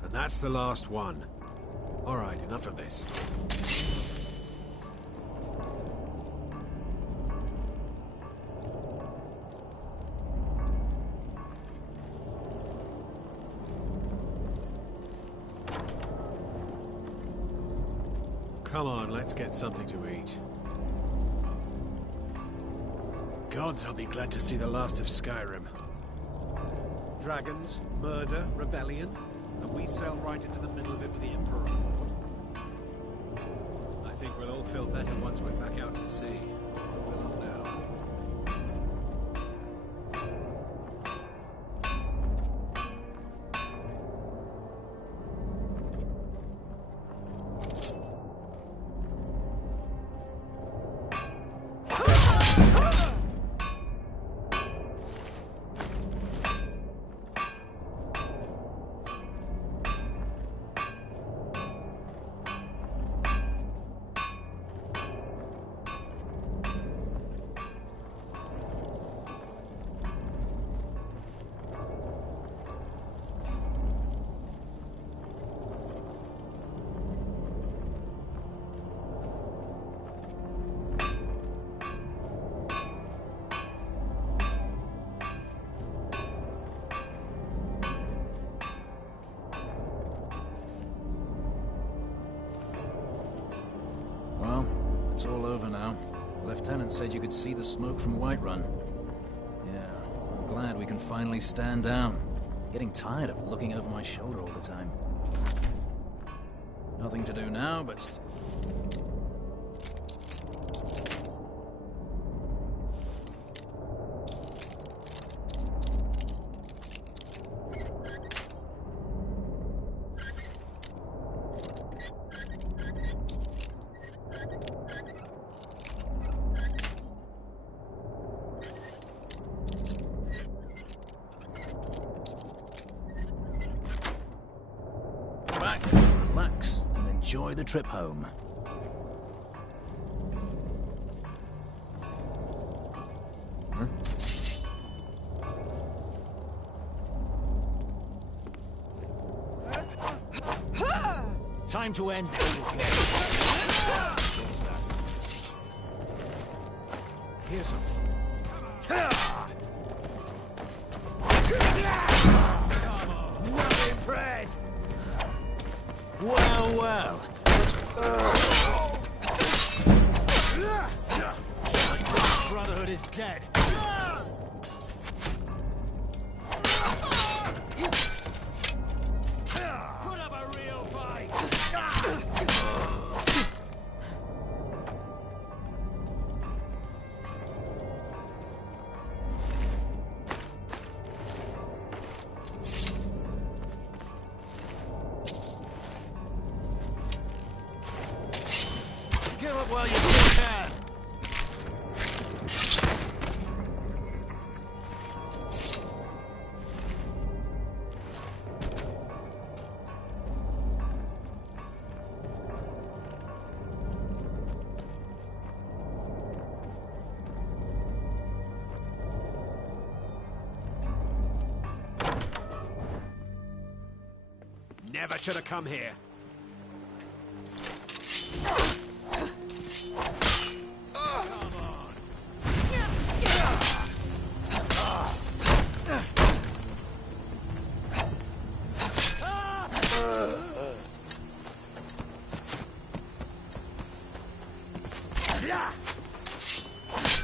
And that's the last one. Alright, enough of this. Come on, let's get something to eat. Gods, I'll be glad to see the last of Skyrim. Dragons, murder, rebellion, and we sail right into the middle of it with the Emperor. I think we'll all feel better once we're back out to sea. We will now. Well, it's all over now. The lieutenant said you could see the smoke from Whiterun. Yeah, I'm glad we can finally stand down. Getting tired of looking over my shoulder all the time. Nothing to do now, but... back, relax, and enjoy the trip home. Time to end this. Here's some. Not impressed. Well, well. Brotherhood is dead. Put up a real fight. Give up while you still can. Never should have come here.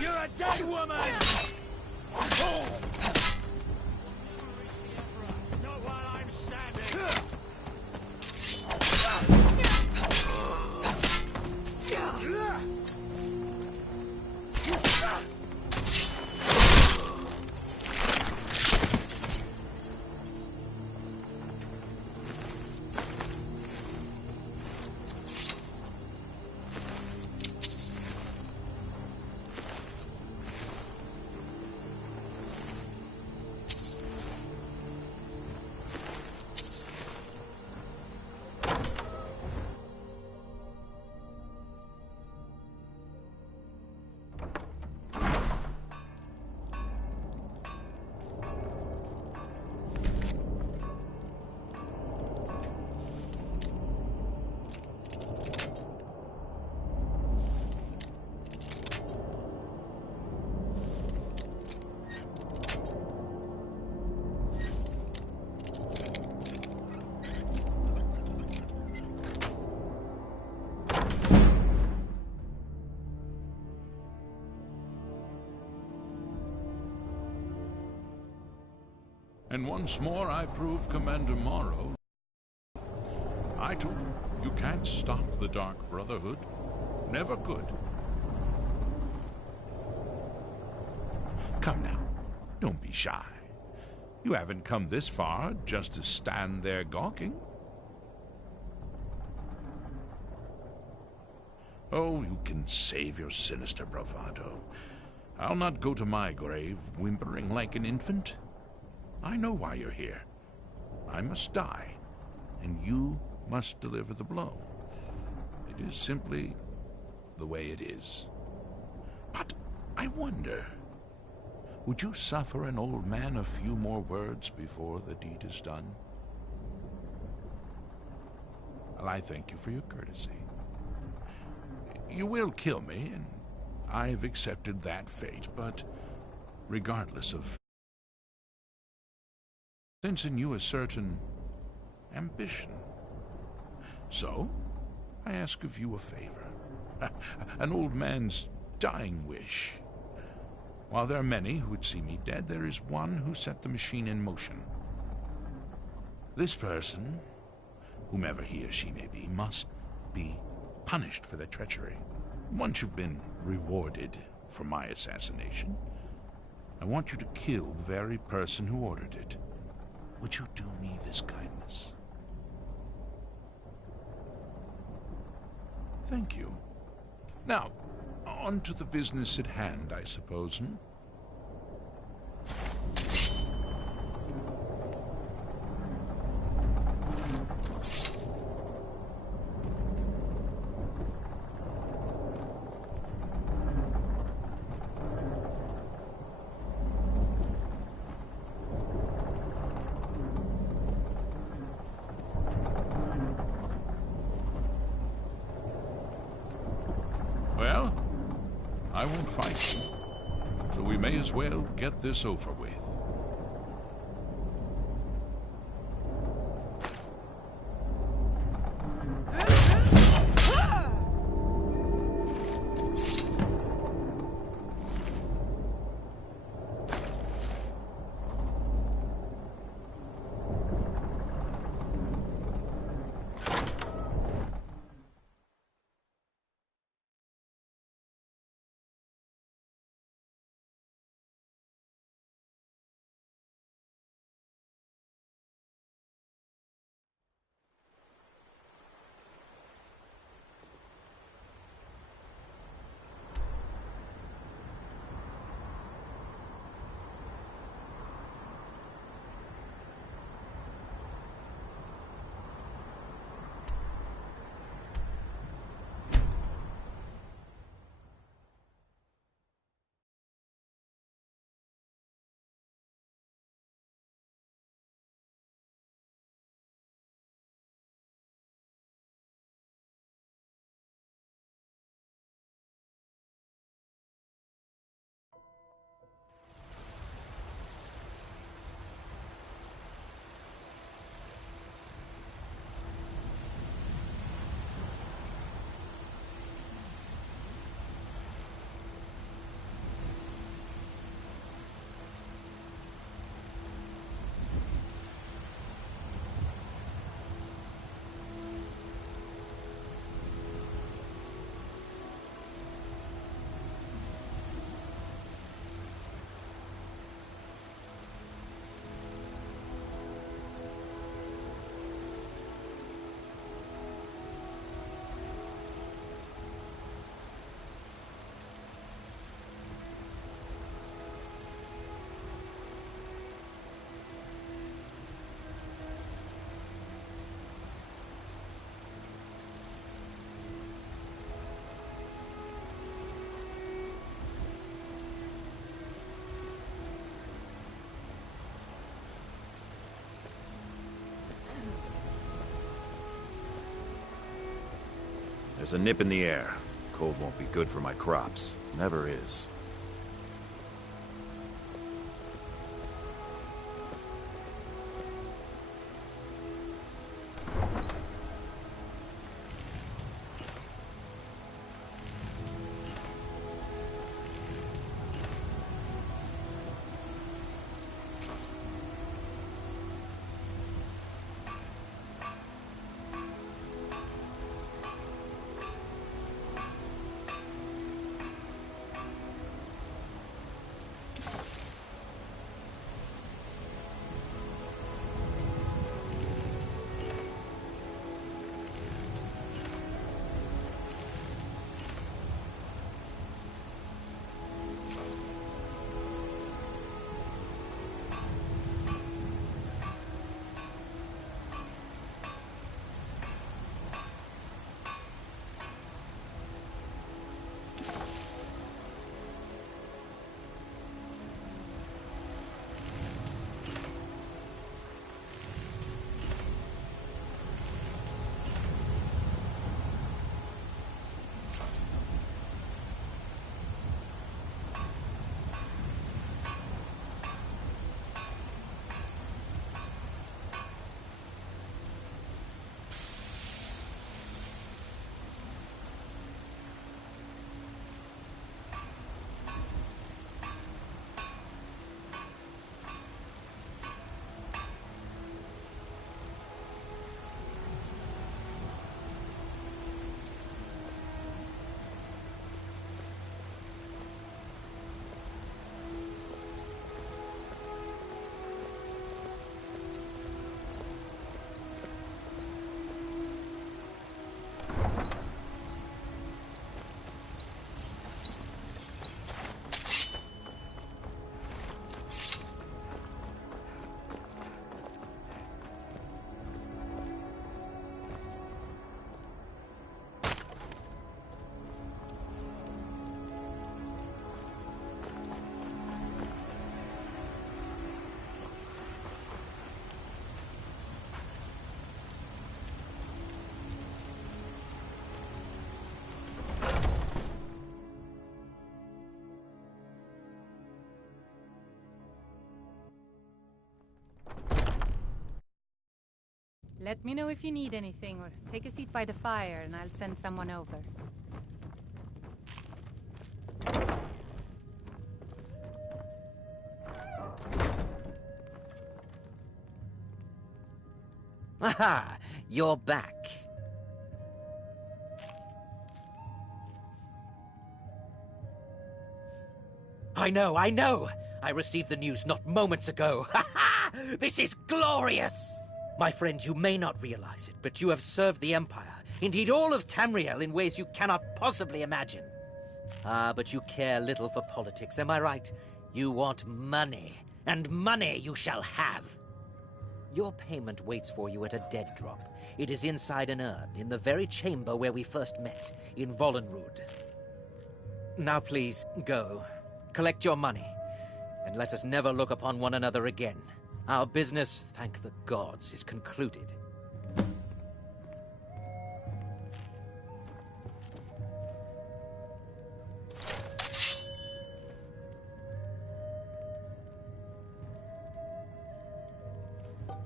You're a dead woman! Not while I'm standing! And once more I prove Commander Morrow. I told him, you can't stop the Dark Brotherhood. Never could. Come now, don't be shy. You haven't come this far just to stand there gawking. Oh, you can save your sinister bravado. I'll not go to my grave whimpering like an infant. I know why you're here. I must die, and you must deliver the blow. It is simply the way it is. But I wonder, would you suffer an old man a few more words before the deed is done? Well, I thank you for your courtesy. You will kill me, and I've accepted that fate, but regardless of... sense in you a certain ambition. So, I ask of you a favor. An old man's dying wish. While there are many who would see me dead, there is one who set the machine in motion. This person, whomever he or she may be, must be punished for their treachery. Once you've been rewarded for my assassination, I want you to kill the very person who ordered it. Would you do me this kindness? Thank you. Now, on to the business at hand, I suppose, hmm? Well, I won't fight you. so we may as well get this over with. There's a nip in the air. Cold won't be good for my crops. Never is. Let me know if you need anything, or take a seat by the fire and I'll send someone over. Aha! You're back. I know! I received the news not moments ago. Ha ha! This is glorious! My friend, you may not realize it, but you have served the Empire, indeed all of Tamriel, in ways you cannot possibly imagine. Ah, but you care little for politics, am I right? You want money, and money you shall have. Your payment waits for you at a dead drop. It is inside an urn, in the very chamber where we first met, in Vollenrud. Now please, go. Collect your money, and let us never look upon one another again. Our business, thank the gods, is concluded.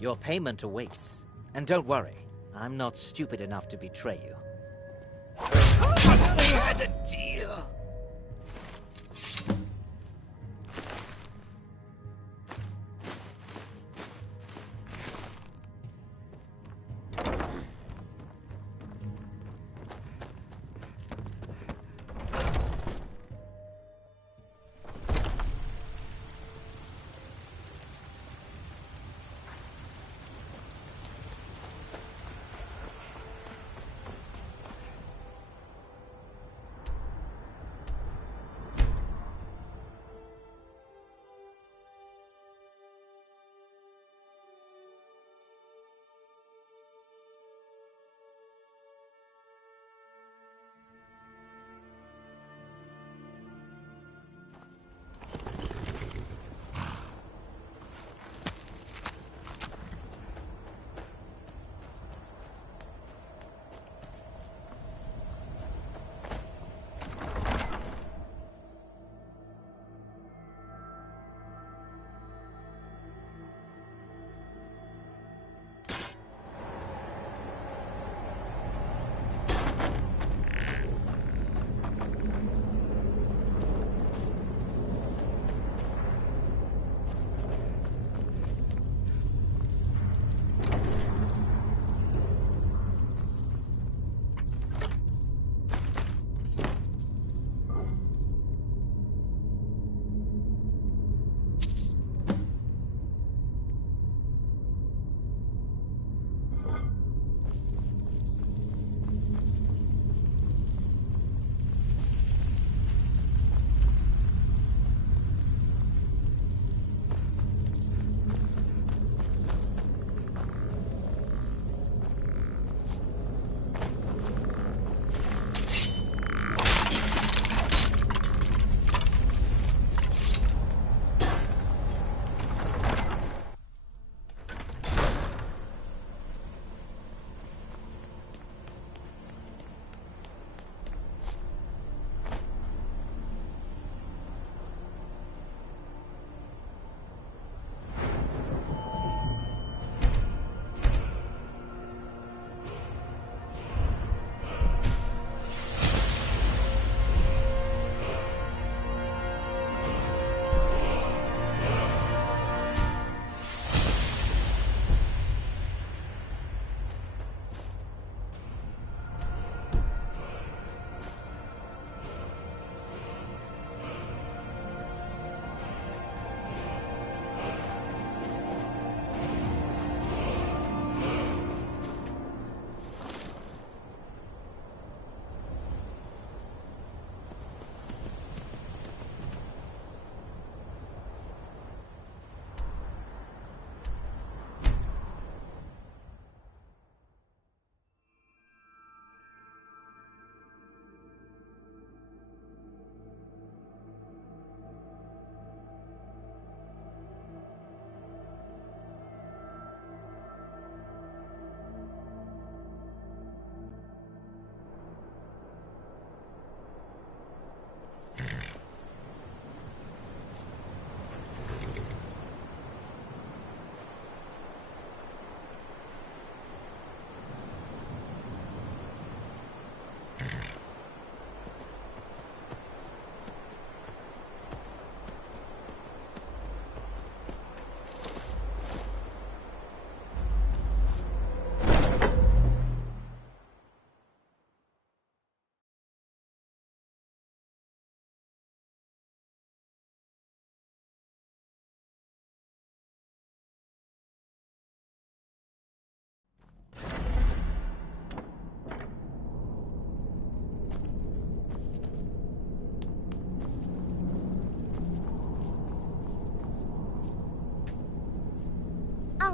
Your payment awaits. And don't worry, I'm not stupid enough to betray you. We had a deal!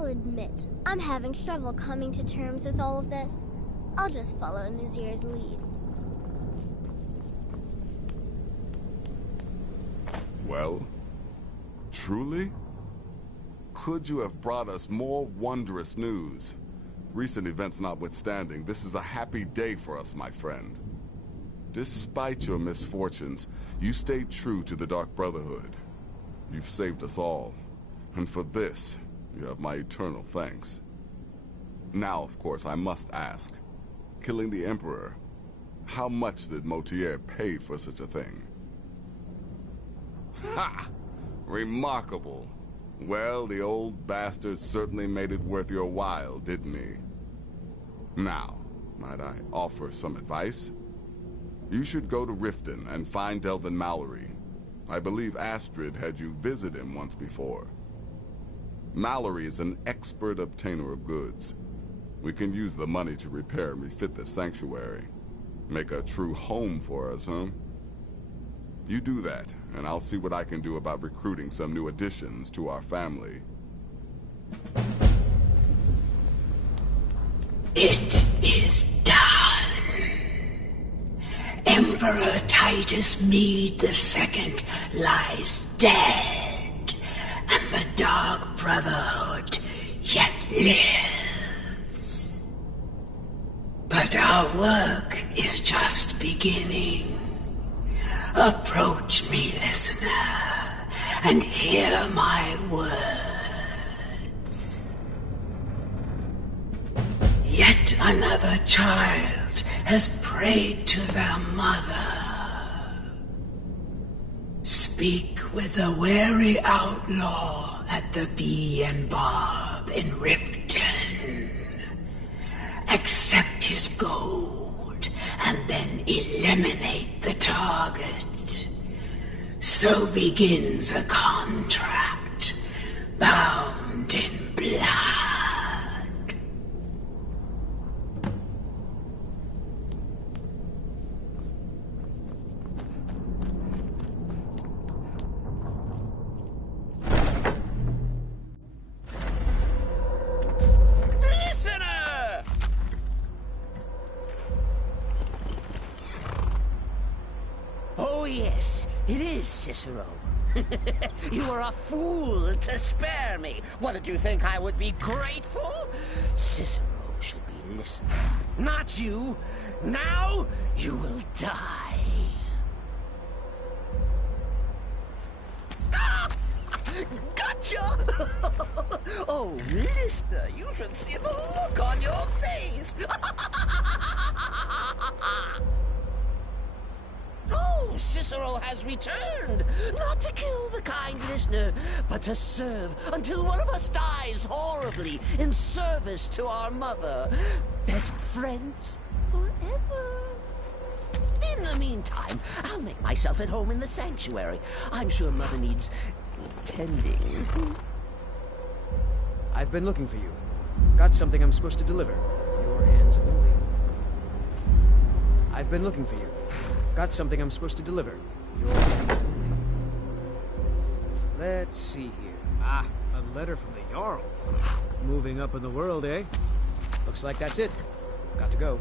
I'll admit, I'm having trouble coming to terms with all of this. I'll just follow Nazir's lead. Well, truly? Could you have brought us more wondrous news? Recent events notwithstanding, this is a happy day for us, my friend. Despite your misfortunes, you stayed true to the Dark Brotherhood. You've saved us all, and for this, you have my eternal thanks. Now, of course, I must ask, killing the Emperor, how much did Motier pay for such a thing? Ha! Remarkable. Well, the old bastard certainly made it worth your while, didn't he? Now, might I offer some advice? You should go to Riften and find Delvin Mallory. I believe Astrid had you visit him once before. Mallory is an expert obtainer of goods. We can use the money to repair and refit the sanctuary. Make a true home for us, huh? You do that, and I'll see what I can do about recruiting some new additions to our family. It is done. Emperor Titus Mede II lies dead, and the Dark Brotherhood yet lives. But our work is just beginning. Approach me, listener, and hear my words. Yet another child has prayed to their mother. Speak with the wary outlaw at the Bee and Barb in Riften. Accept his gold, and then eliminate the target. So begins a contract bound in blood. Oh, yes, it is Cicero. You were a fool to spare me. What, did you think I would be grateful? Cicero should be listening, not you. Now you will die. Ah! Gotcha! Oh, listener, you should see the look on your face. Oh, Cicero has returned, not to kill the kind listener, but to serve until one of us dies horribly in service to our mother. Best friends forever. In the meantime, I'll make myself at home in the sanctuary. I'm sure Mother needs tending. I've been looking for you. Got something I'm supposed to deliver. Your hands only. I've been looking for you. Got something I'm supposed to deliver. Your hands only. Let's see here. Ah, a letter from the Jarl. Moving up in the world, eh? Looks like that's it. Got to go.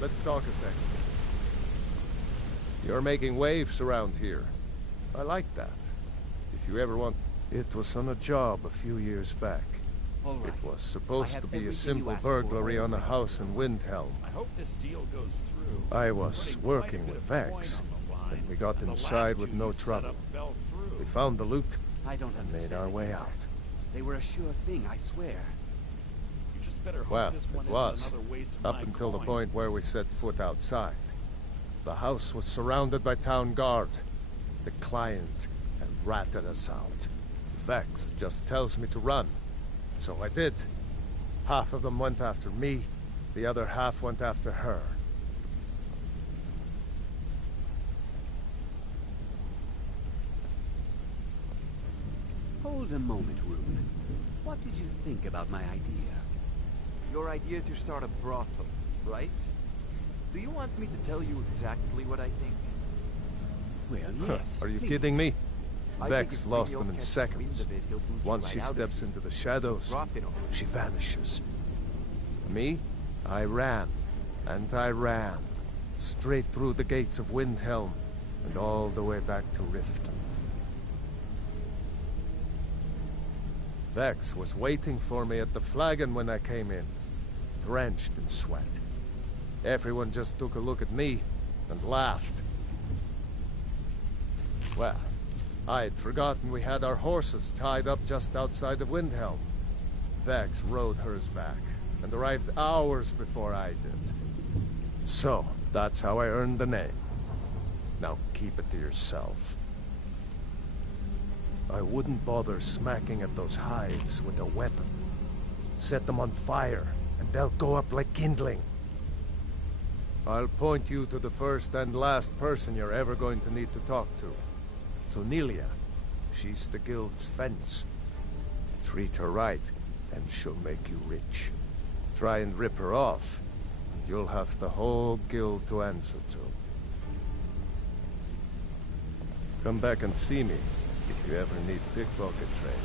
let's talk a second. You're making waves around here. I like that. If you ever want... It was on a job a few years back. All right. It was supposed to be a everything simple you asked for burglary on a already. house in Windhelm. I hope this deal goes through. I was working with Vex, and we got inside with no trouble. We found the loot I don't and understand made our it. way out. They were a sure thing, I swear. You just better hope Well, this one it isn't was, another waste of up my until the coin. point where we set foot outside. The house was surrounded by town guard. The client had ratted us out. Vex just tells me to run. So I did. Half of them went after me, the other half went after her. Hold a moment, Rune. What did you think about my idea? Your idea to start a brothel, right? Do you want me to tell you exactly what I think? Well, yes. Are you please. kidding me? I Vex think if lost Brynjolf them in catches seconds. wind of it, he'll boot you Once right she out of steps here. into the shadows, Drop it on her. she vanishes. Me? I ran. And I ran. Straight through the gates of Windhelm, and all the way back to Rift. Vex was waiting for me at the flagon when I came in, drenched in sweat. Everyone just took a look at me and laughed. Well, I'd forgotten we had our horses tied up just outside of Windhelm. Vex rode hers back and arrived hours before I did. So, that's how I earned the name. Now keep it to yourself. I wouldn't bother smacking at those hives with a weapon. Set them on fire, and they'll go up like kindling. I'll point you to the first and last person you're ever going to need to talk to Nelia. She's the guild's fence. Treat her right, and she'll make you rich. Try and rip her off, you'll have the whole guild to answer to. Come back and see me if you ever need pickpocket training.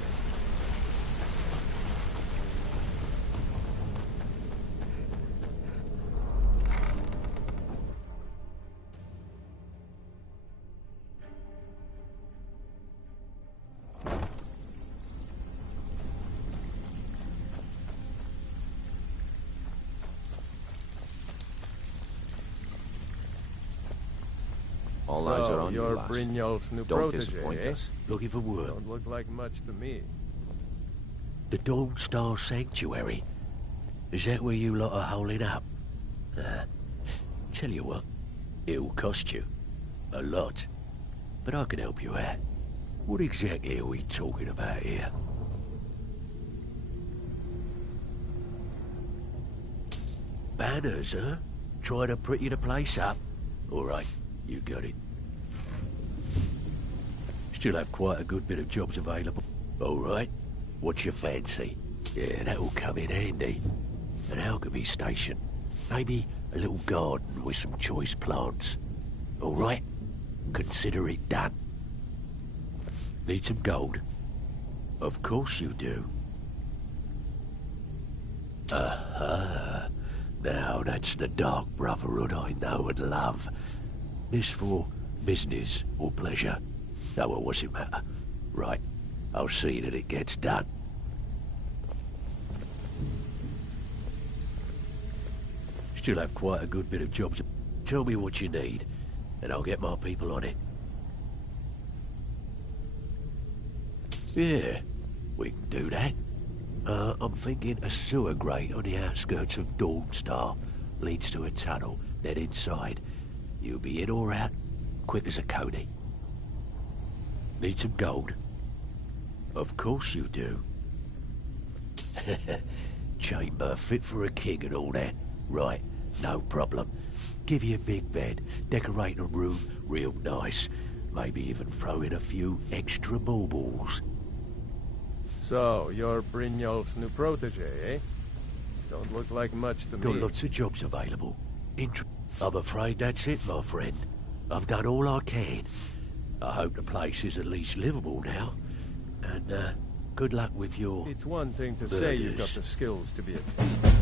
All eyes are on you, you're lass. Brynjolf's new Don't protege, disappoint eh? us. Looking for work. Don't look like much to me. The Dawn Star Sanctuary. Is that where you lot are holding up? Tell you what, it'll cost you. A lot. But I can help you out. What exactly are we talking about here? Banners, huh? Trying to pretty the place up? Alright, you got it. Still have quite a good bit of jobs available. Alright, what's your fancy? Yeah, that'll come in handy. An alchemy station. Maybe a little garden with some choice plants. Alright? Consider it done. Need some gold? Of course you do. Aha. Now that's the Dark Brotherhood I know and love. This for business or pleasure? No, well, what's it matter? Right, I'll see that it gets done. Still have quite a good bit of jobs. Tell me what you need, and I'll get my people on it. Yeah, we can do that. I'm thinking a sewer grate on the outskirts of Dawnstar leads to a tunnel, then inside. You'll be in or out, quick as a coney. Need some gold? Of course you do. Chamber fit for a king and all that. Right, no problem. Give you a big bed, decorate a room real nice. Maybe even throw in a few extra baubles. So, you're Brynjolf's new protege, eh? Don't look like much to Got me. lots of jobs available. I'm afraid that's it, my friend. I've done all I can. I hope the place is at least livable now. And, good luck with your... It's one thing to say you've got the skills to be a thief.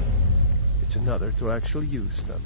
It's another to actually use them.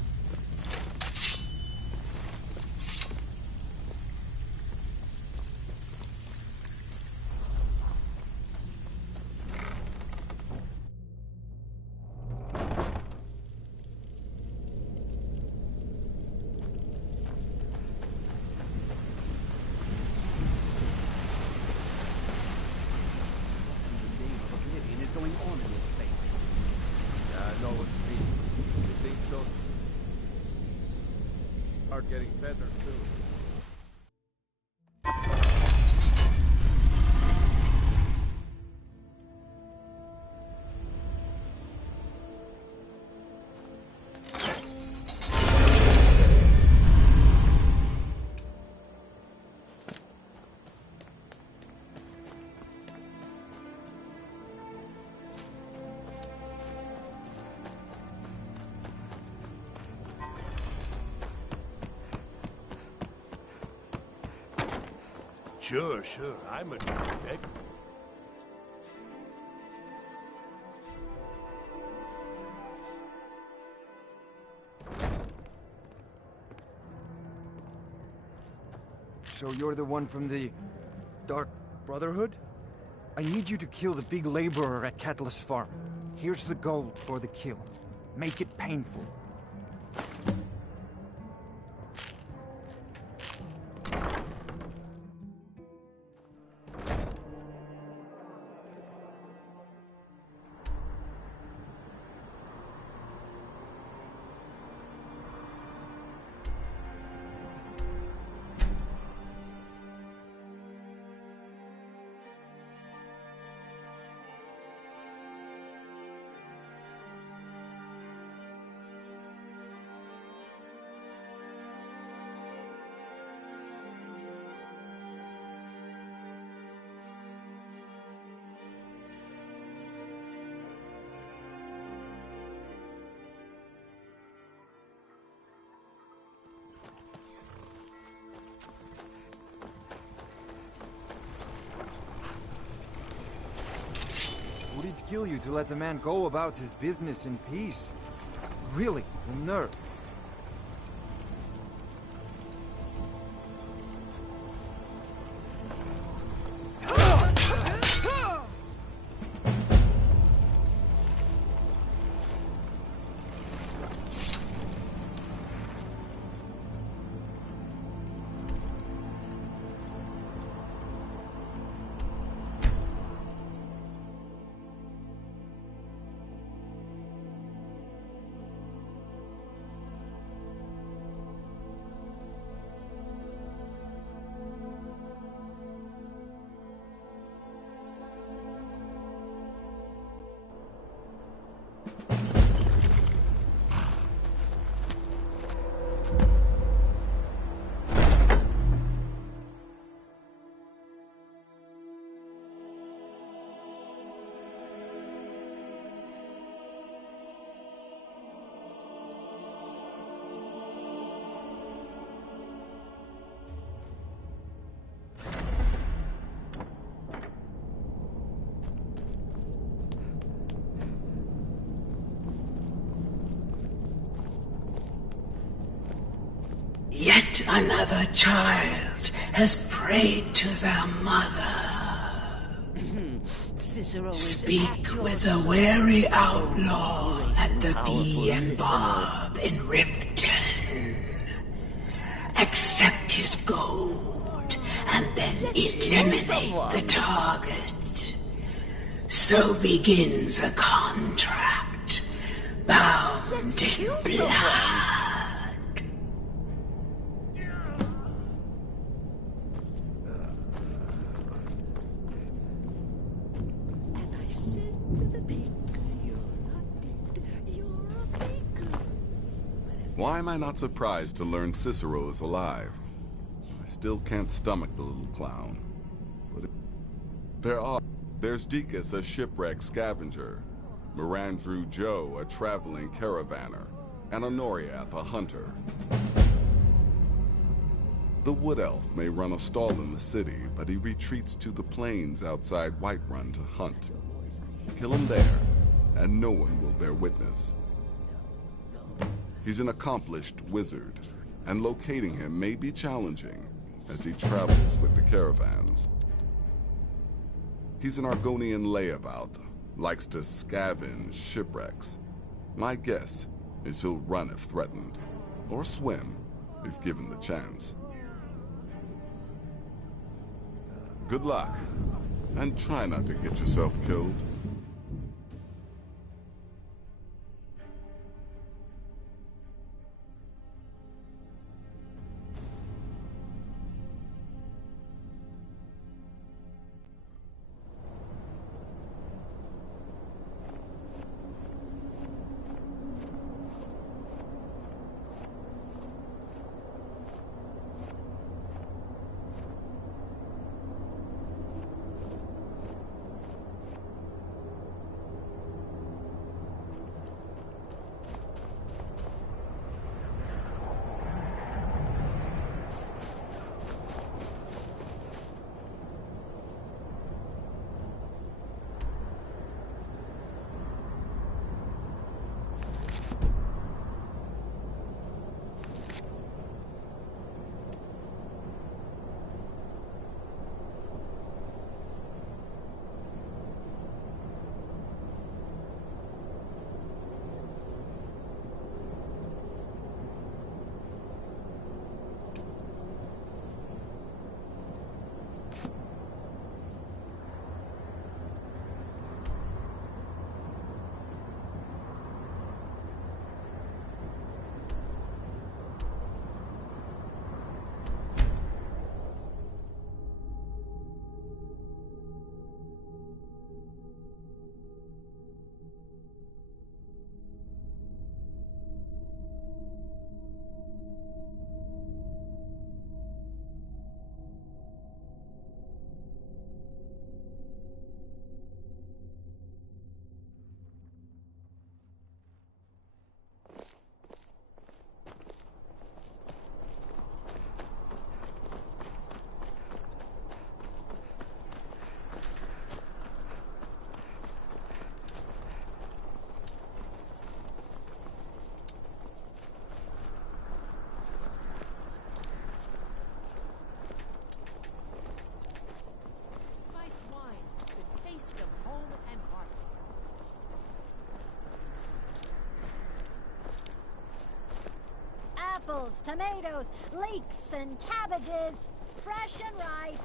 Sure, I'm a dirtbag. So you're the one from the Dark Brotherhood? I need you to kill the big laborer at Catalyst Farm. Here's the gold for the kill. Make it painful. Would it kill you to let the man go about his business in peace? Really, the nerve. Yet another child has prayed to their mother. Speak with the wary outlaw at the Bee and Bob in Riften. Accept his gold and then eliminate the target. So begins a contract bound in blood. Why am I not surprised to learn Cicero is alive? I still can't stomach the little clown. But there's Deacus, a shipwrecked scavenger, Mirandrew Joe, a traveling caravaner, and Honoriath, a hunter. The Wood Elf may run a stall in the city, but he retreats to the plains outside Whiterun to hunt. Kill him there, and no one will bear witness. He's an accomplished wizard, and locating him may be challenging as he travels with the caravans. He's an Argonian layabout, likes to scavenge shipwrecks. My guess is he'll run if threatened, or swim if given the chance. Good luck, and try not to get yourself killed. tomatoes, leeks, and cabbages. Fresh and ripe.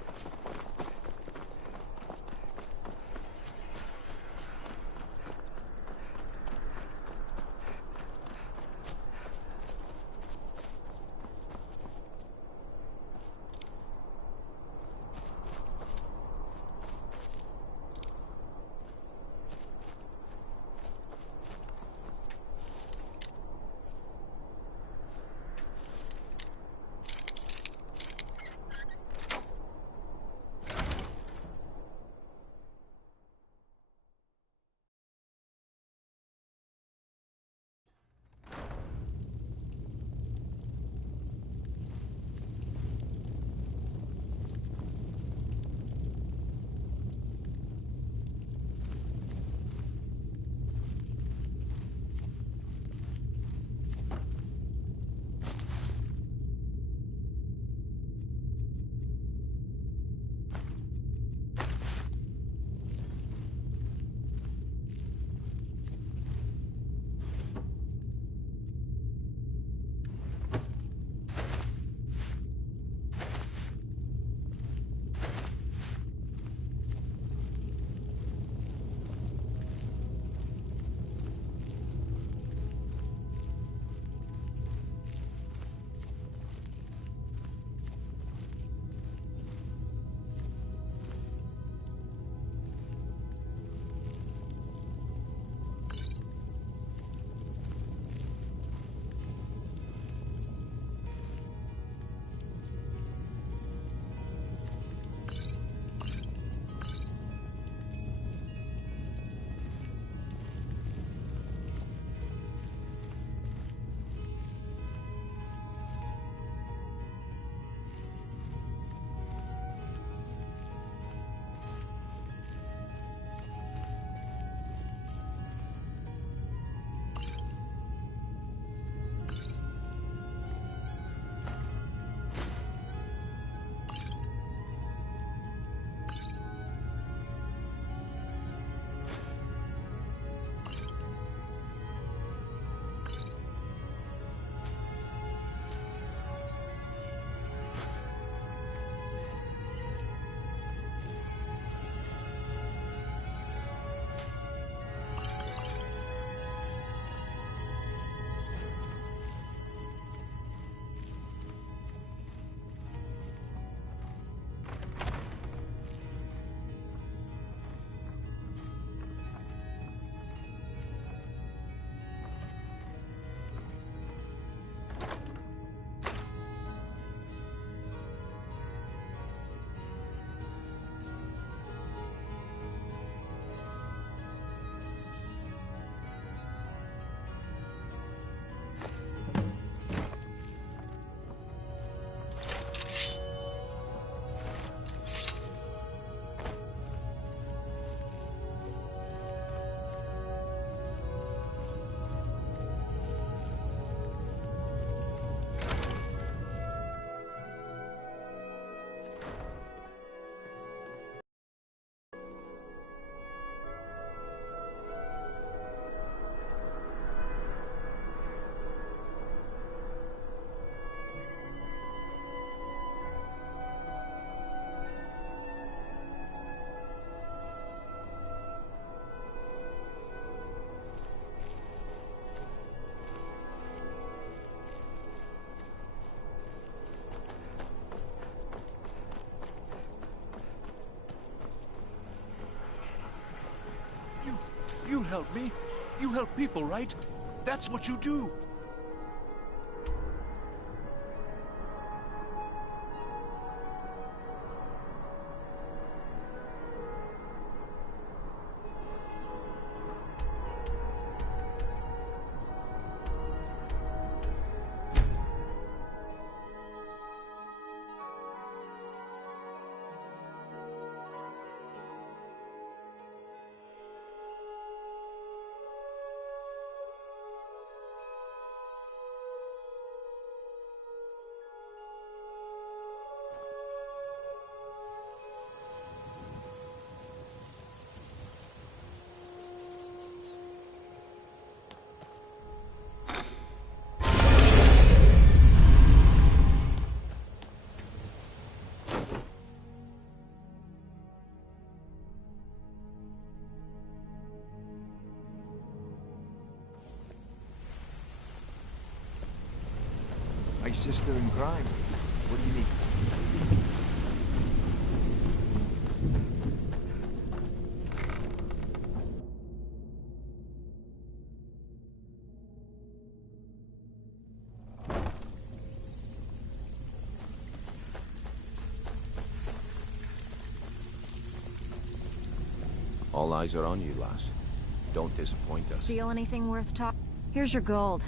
You help me. You help people, right? That's what you do. my sister in crime. What do you need? All eyes are on you, lass. Don't disappoint us. Steal anything worth talking? Here's your gold.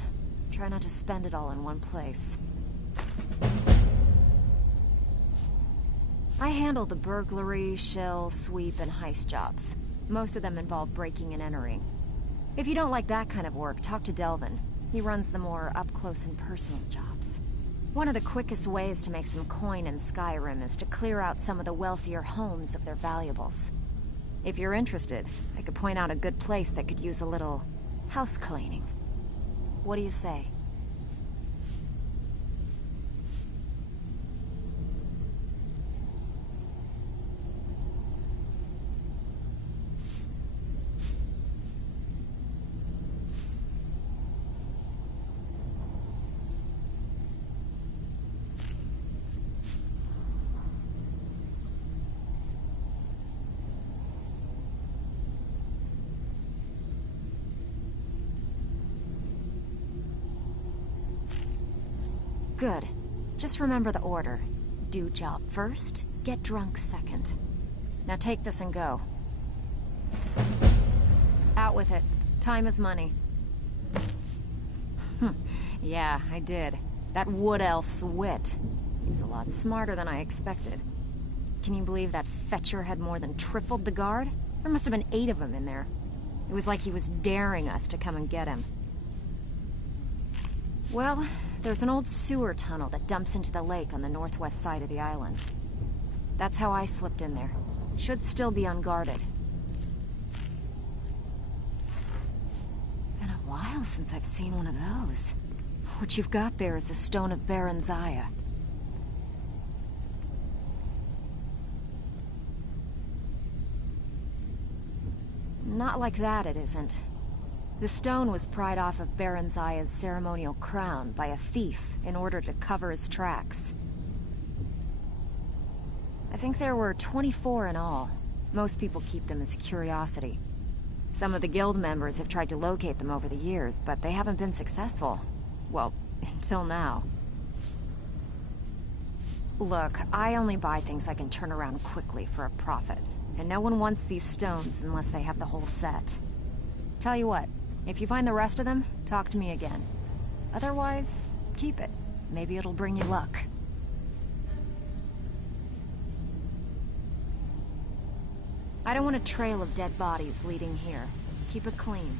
Try not to spend it all in one place. I handle the burglary, shell, sweep, and heist jobs. Most of them involve breaking and entering. If you don't like that kind of work, talk to Delvin. He runs the more up-close and personal jobs. One of the quickest ways to make some coin in Skyrim is to clear out some of the wealthier homes of their valuables. If you're interested, I could point out a good place that could use a little house cleaning. What do you say? Good. Just remember the order. Do job first, get drunk second. Now take this and go. Out with it. Time is money. Yeah, I did. That wood elf's wit. He's a lot smarter than I expected. Can you believe that fetcher had more than tripled the guard? There must have been 8 of them in there. It was like he was daring us to come and get him. Well, there's an old sewer tunnel that dumps into the lake on the northwest side of the island. That's how I slipped in there. Should still be unguarded. Been a while since I've seen one of those. What you've got there is a stone of Baron Zaya. Not like that, it isn't. The stone was pried off of Baron Zaya's ceremonial crown by a thief in order to cover his tracks. I think there were 24 in all. Most people keep them as a curiosity. Some of the guild members have tried to locate them over the years, but they haven't been successful. Well, until now. Look, I only buy things I can turn around quickly for a profit, and no one wants these stones unless they have the whole set. Tell you what, if you find the rest of them, talk to me again. Otherwise, keep it. Maybe it'll bring you luck. I don't want a trail of dead bodies leading here. Keep it clean.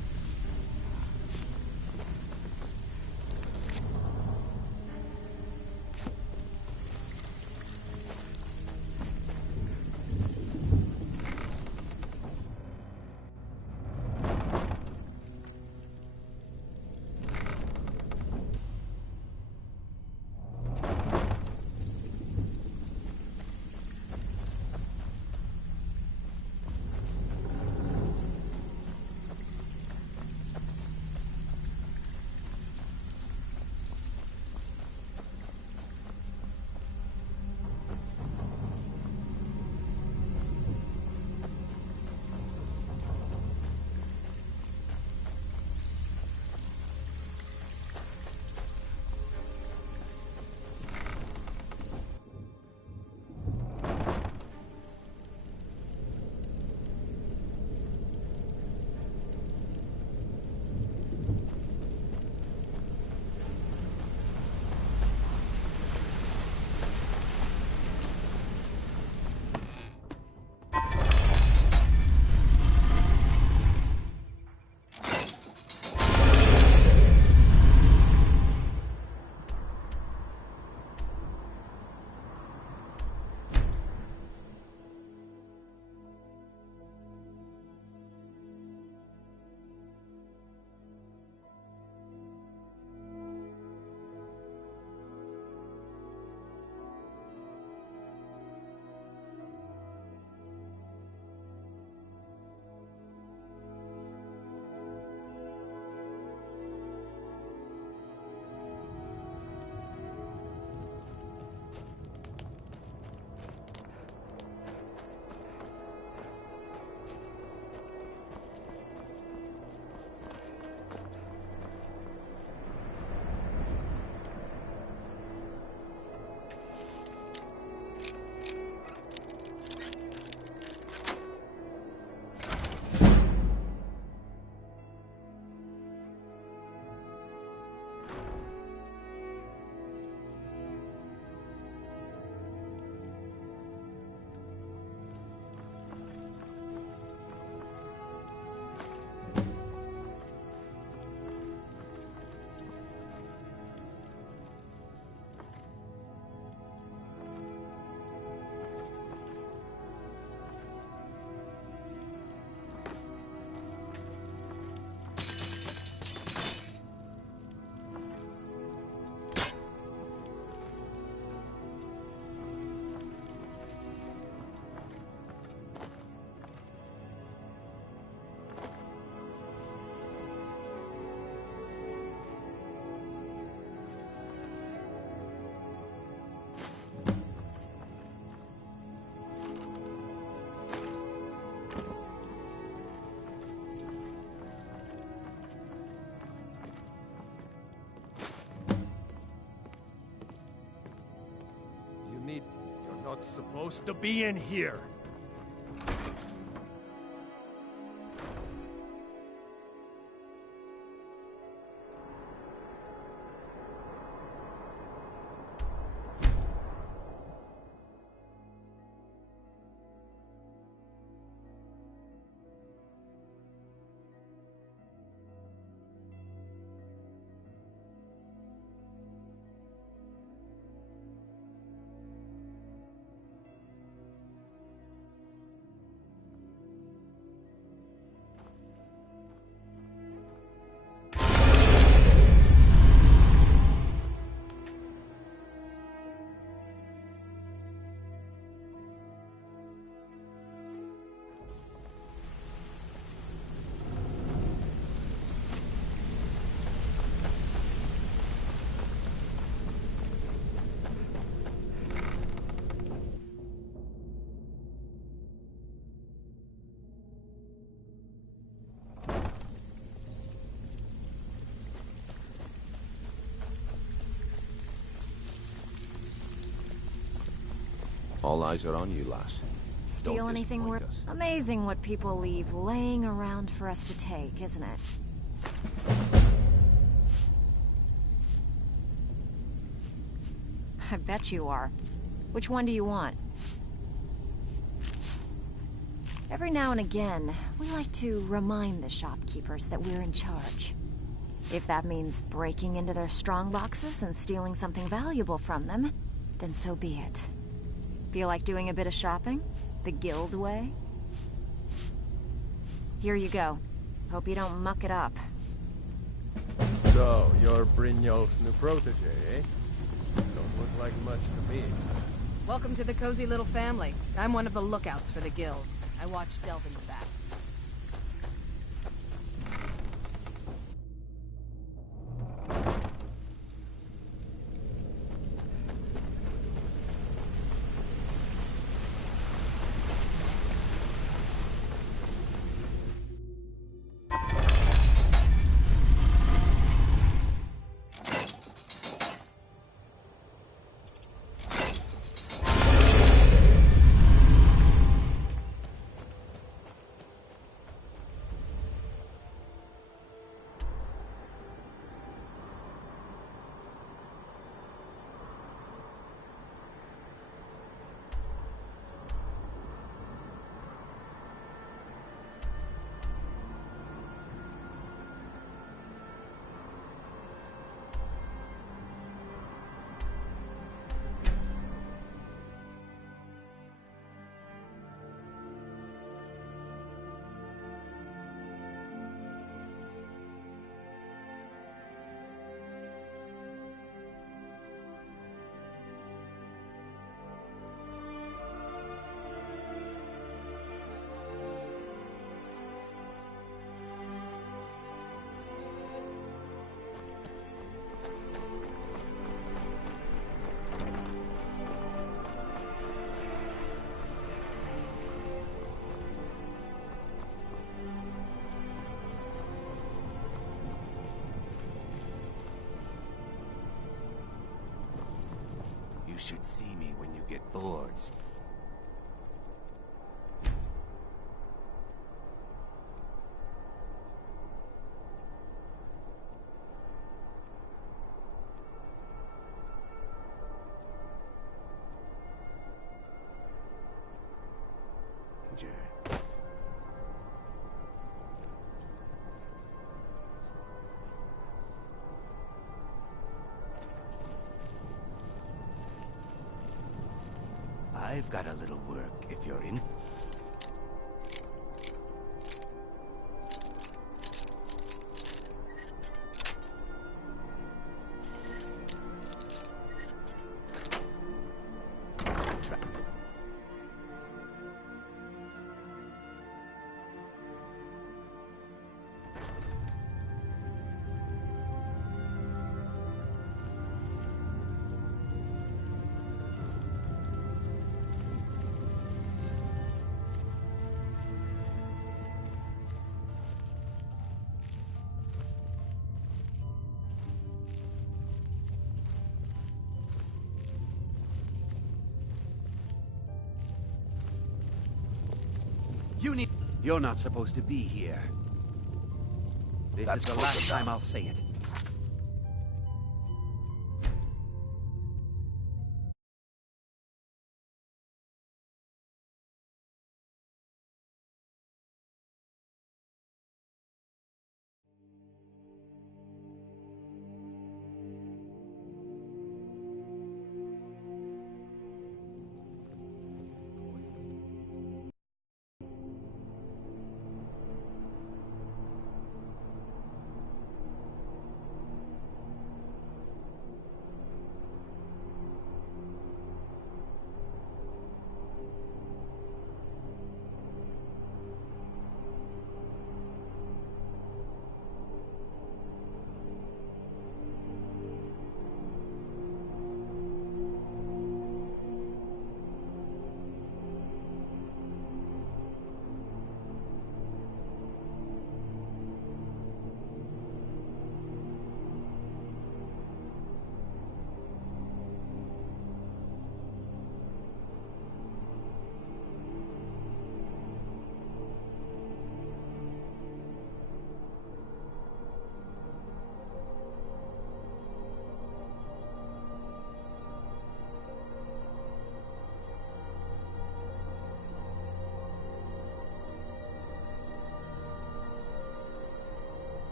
It's supposed to be in here. All eyes are on you, lass. Steal Don't anything disappoint worth... us. Amazing what people leave laying around for us to take, isn't it? I bet you are. Which one do you want? Every now and again, we like to remind the shopkeepers that we're in charge. If that means breaking into their strong boxes and stealing something valuable from them, then so be it. Feel like doing a bit of shopping? The guild way? Here you go. Hope you don't muck it up. So, you're Brynjolf's new protege, eh? Don't look like much to me. Welcome to the cozy little family. I'm one of the lookouts for the guild. I watch Delvin's back. You should see me when you get bored. I've got a little work if you're in. You need... You're not supposed to be here. This That's is the close last enough. time I'll say it.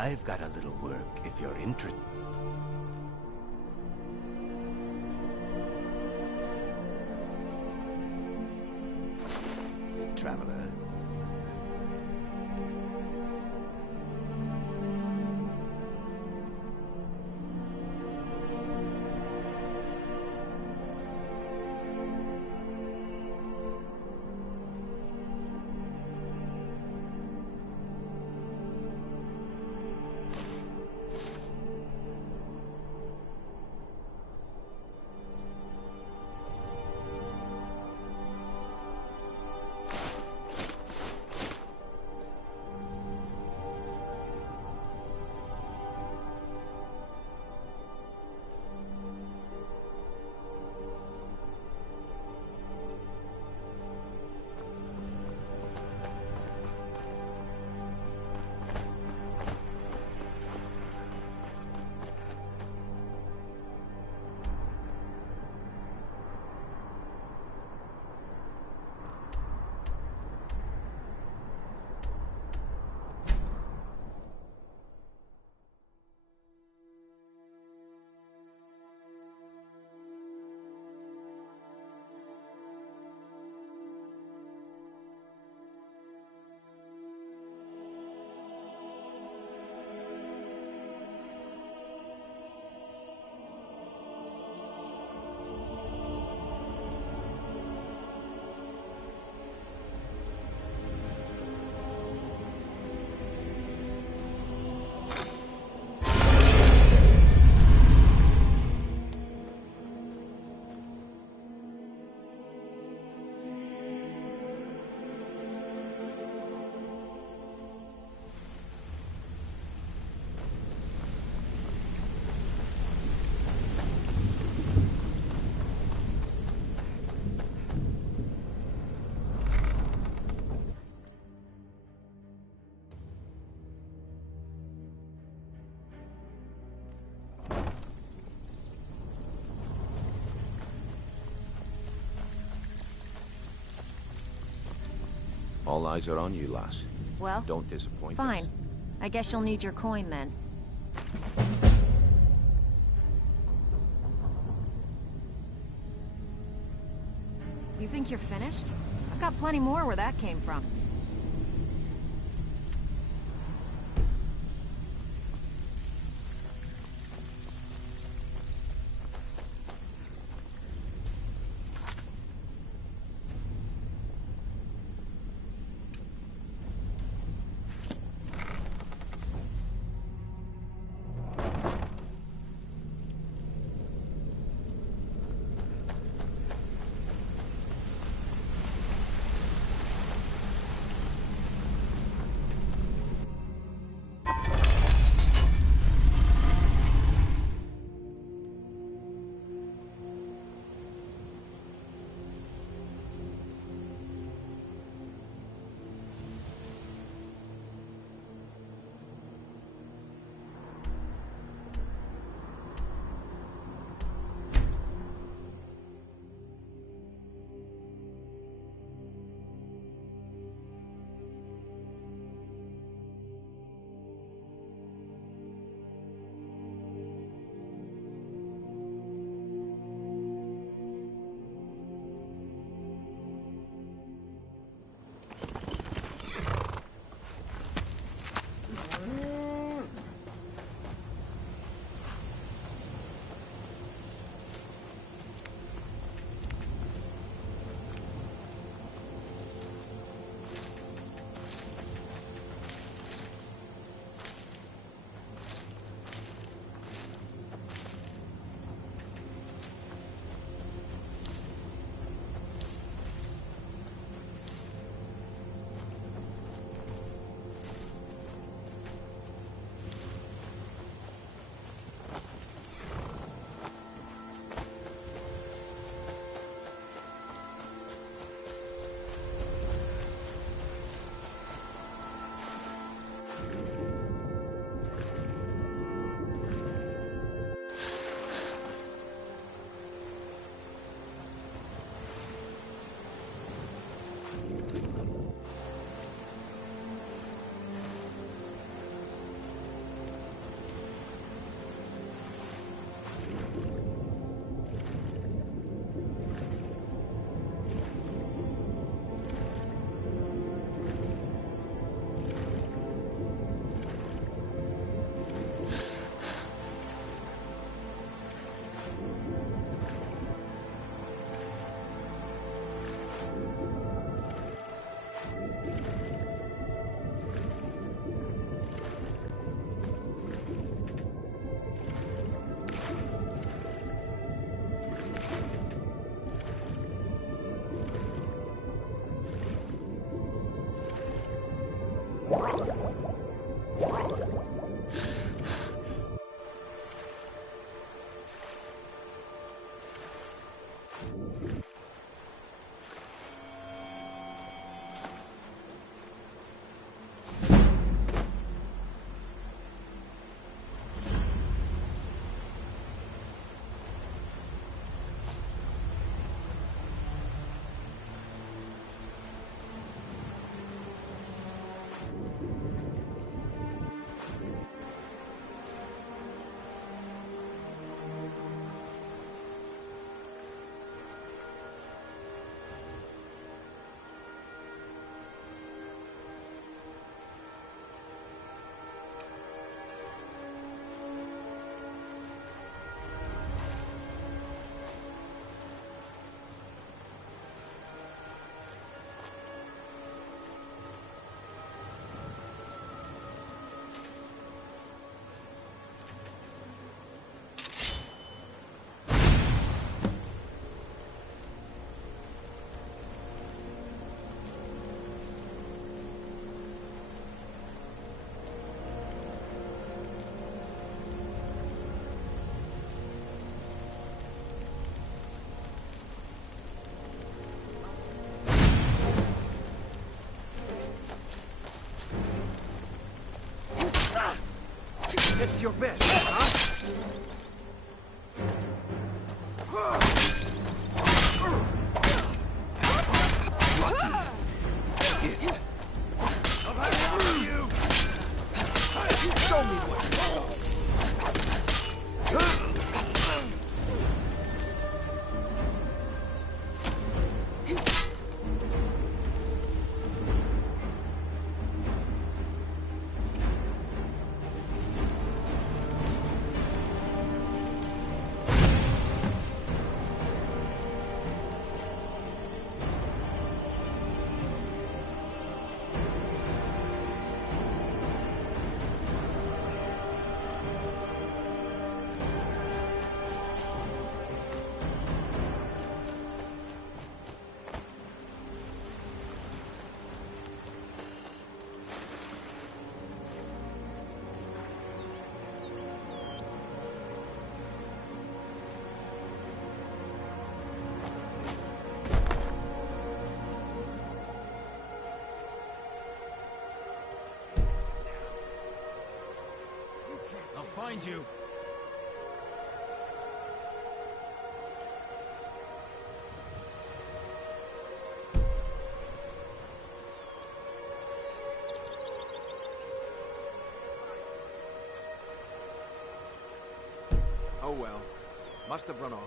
I've got a little work if you're interested. Traveler. All eyes are on you, lass. Well, don't disappoint us. Fine. I guess you'll need your coin then. You think you're finished? I've got plenty more where that came from. It's your best, huh? Show me what Find you. Oh well. Must have run off.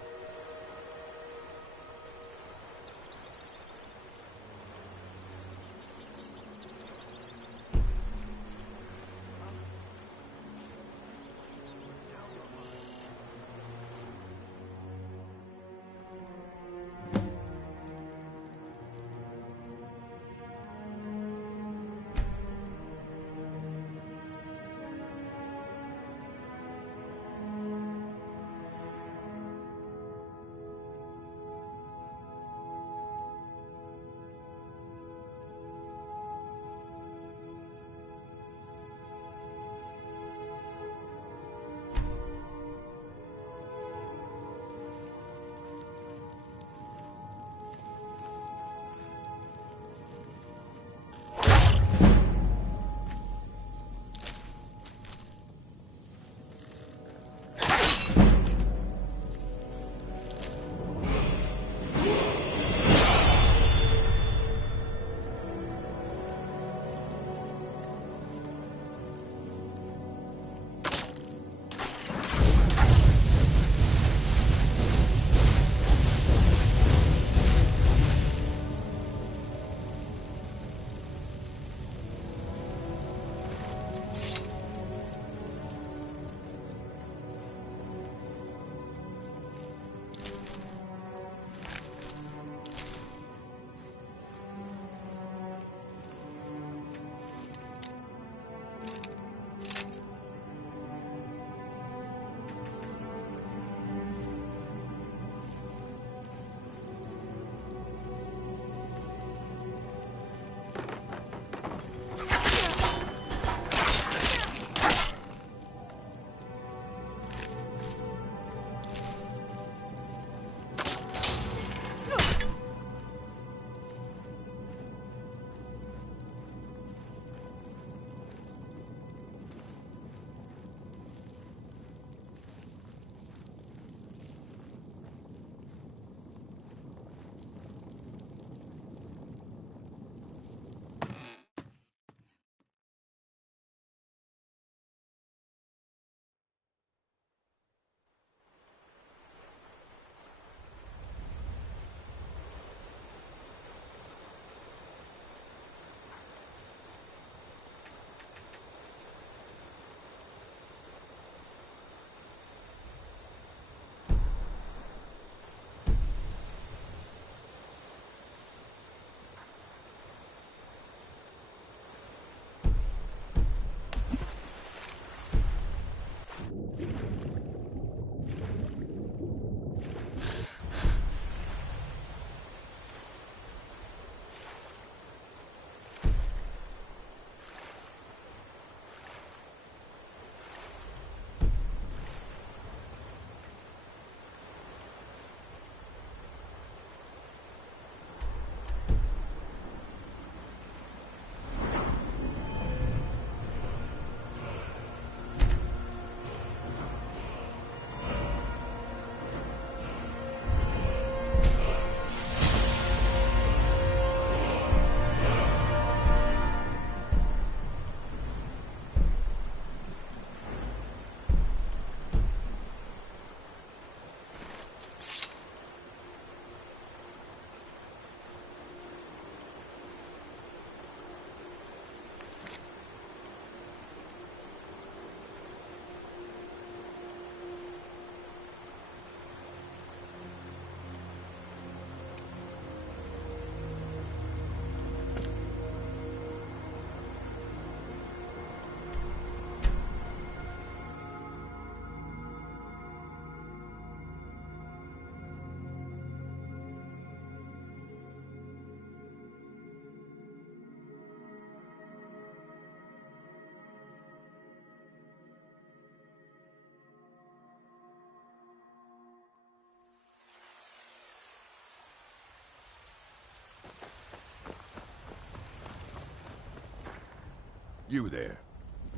You there.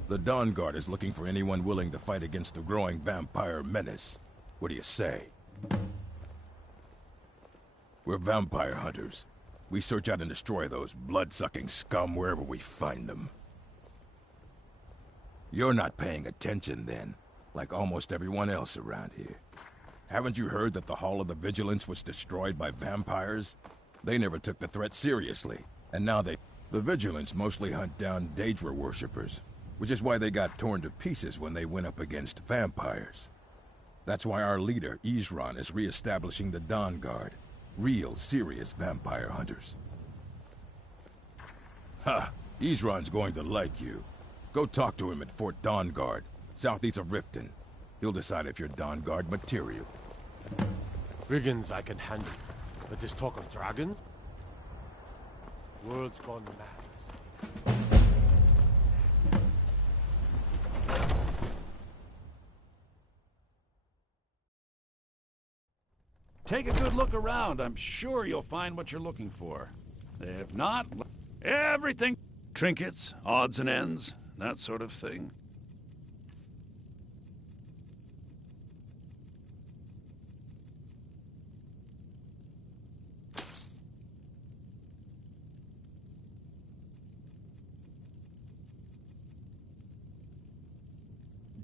The Dawn Guard is looking for anyone willing to fight against the growing vampire menace. What do you say? We're vampire hunters. We search out and destroy those blood-sucking scum wherever we find them. You're not paying attention, then, like almost everyone else around here. Haven't you heard that the Hall of the Vigilance was destroyed by vampires? They never took the threat seriously, and now they... The Vigilance mostly hunt down Daedra worshippers, which is why they got torn to pieces when they went up against vampires. That's why our leader, Isran, is re-establishing the Dawn Guard. Real, serious vampire hunters. Ha! Isran's going to like you. Go talk to him at Fort Dawn Guard, southeast of Riften. He'll decide if you're Dawn Guard material. Brigands I can handle, but this talk of dragons? World's gone mad. Take a good look around. I'm sure you'll find what you're looking for. If not, everything... Trinkets, odds and ends, that sort of thing.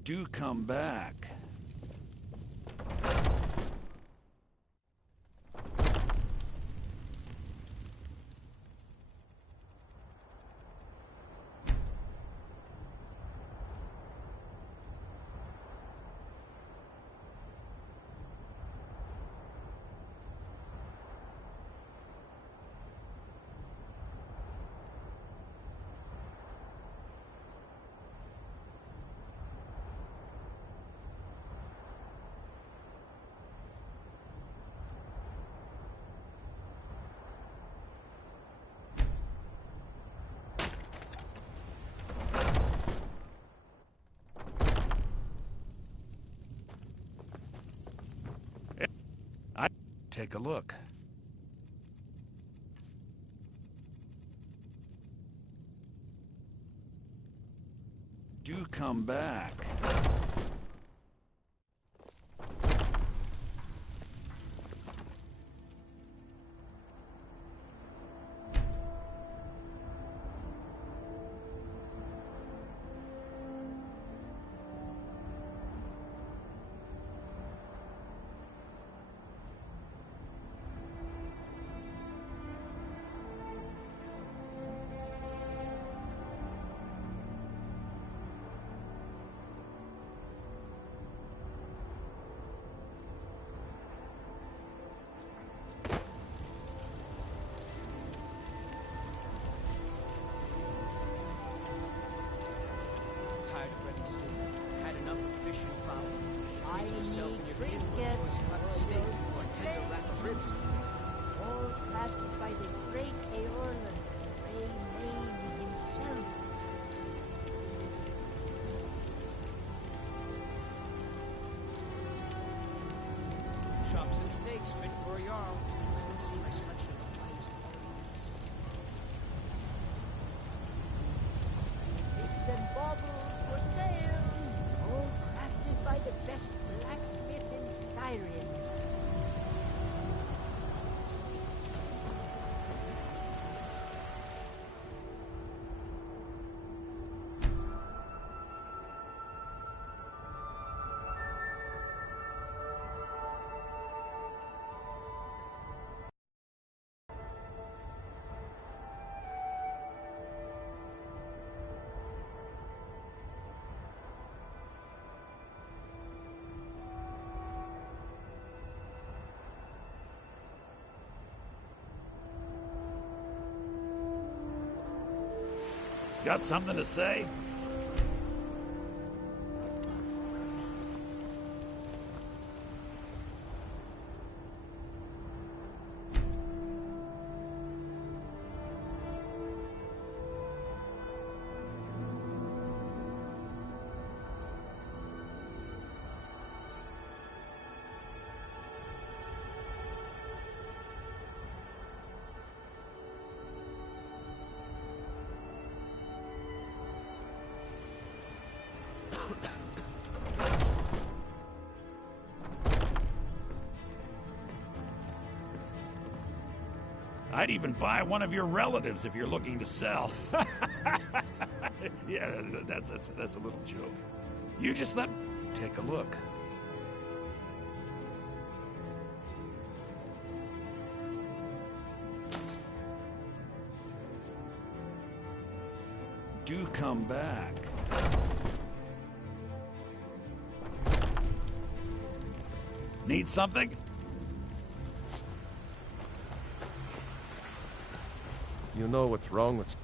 Do come back. Take a look. Do come back. Had enough of fish and fowl. I Treat yourself need and your kid with a trinkets choice cut for steak your or a tender rack of ribs. all crafted by the great Aorlan, Ray Maine himself. Chops and steaks fit for a Jarl. I can see my selection of the finest qualities. Bits and baubles for sale, all crafted by the best blacksmith in Skyrim. Got something to say? I'd even buy one of your relatives if you're looking to sell. Yeah, that's a little joke. You just let... Take a look. Do come back. Need something? You know what's wrong with...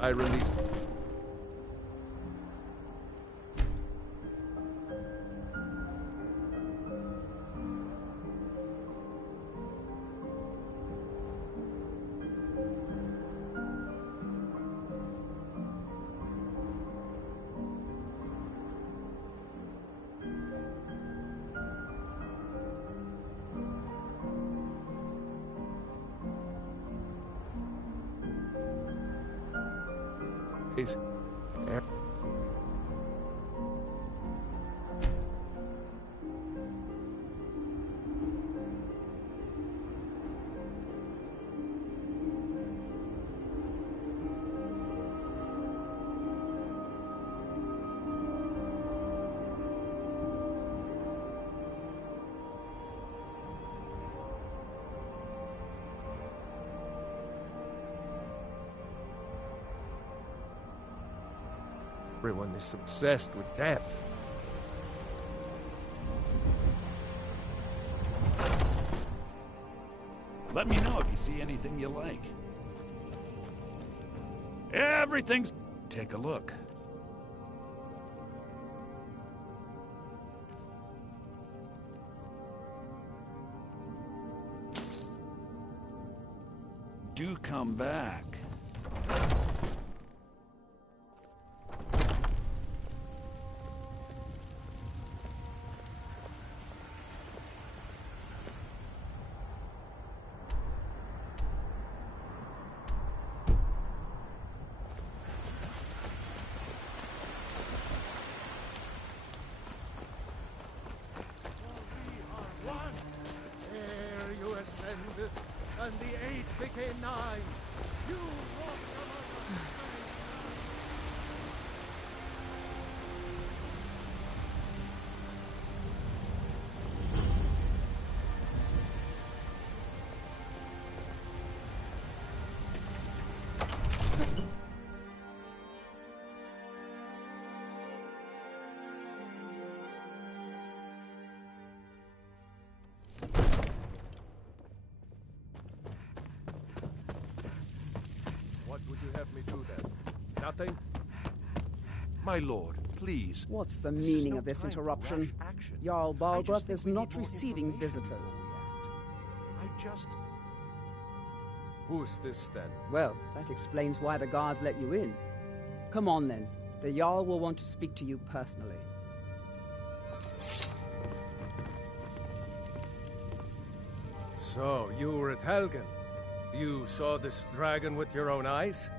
I released... Everyone is obsessed with death. Let me know if you see anything you like. Everything's... Take a look. Do come back. Ere you ascended, and the 8 became 9. You walked among us. What would you have me do then? Nothing? My lord, please. What's the This is meaning no of this time for interruption? rash action. Jarl I just Balgruth think is we need not more receiving information visitors. before we act. I just... Who's this then? Well, that explains why the guards let you in. Come on then. The Jarl will want to speak to you personally. So, you were at Helgen. You saw this dragon with your own eyes?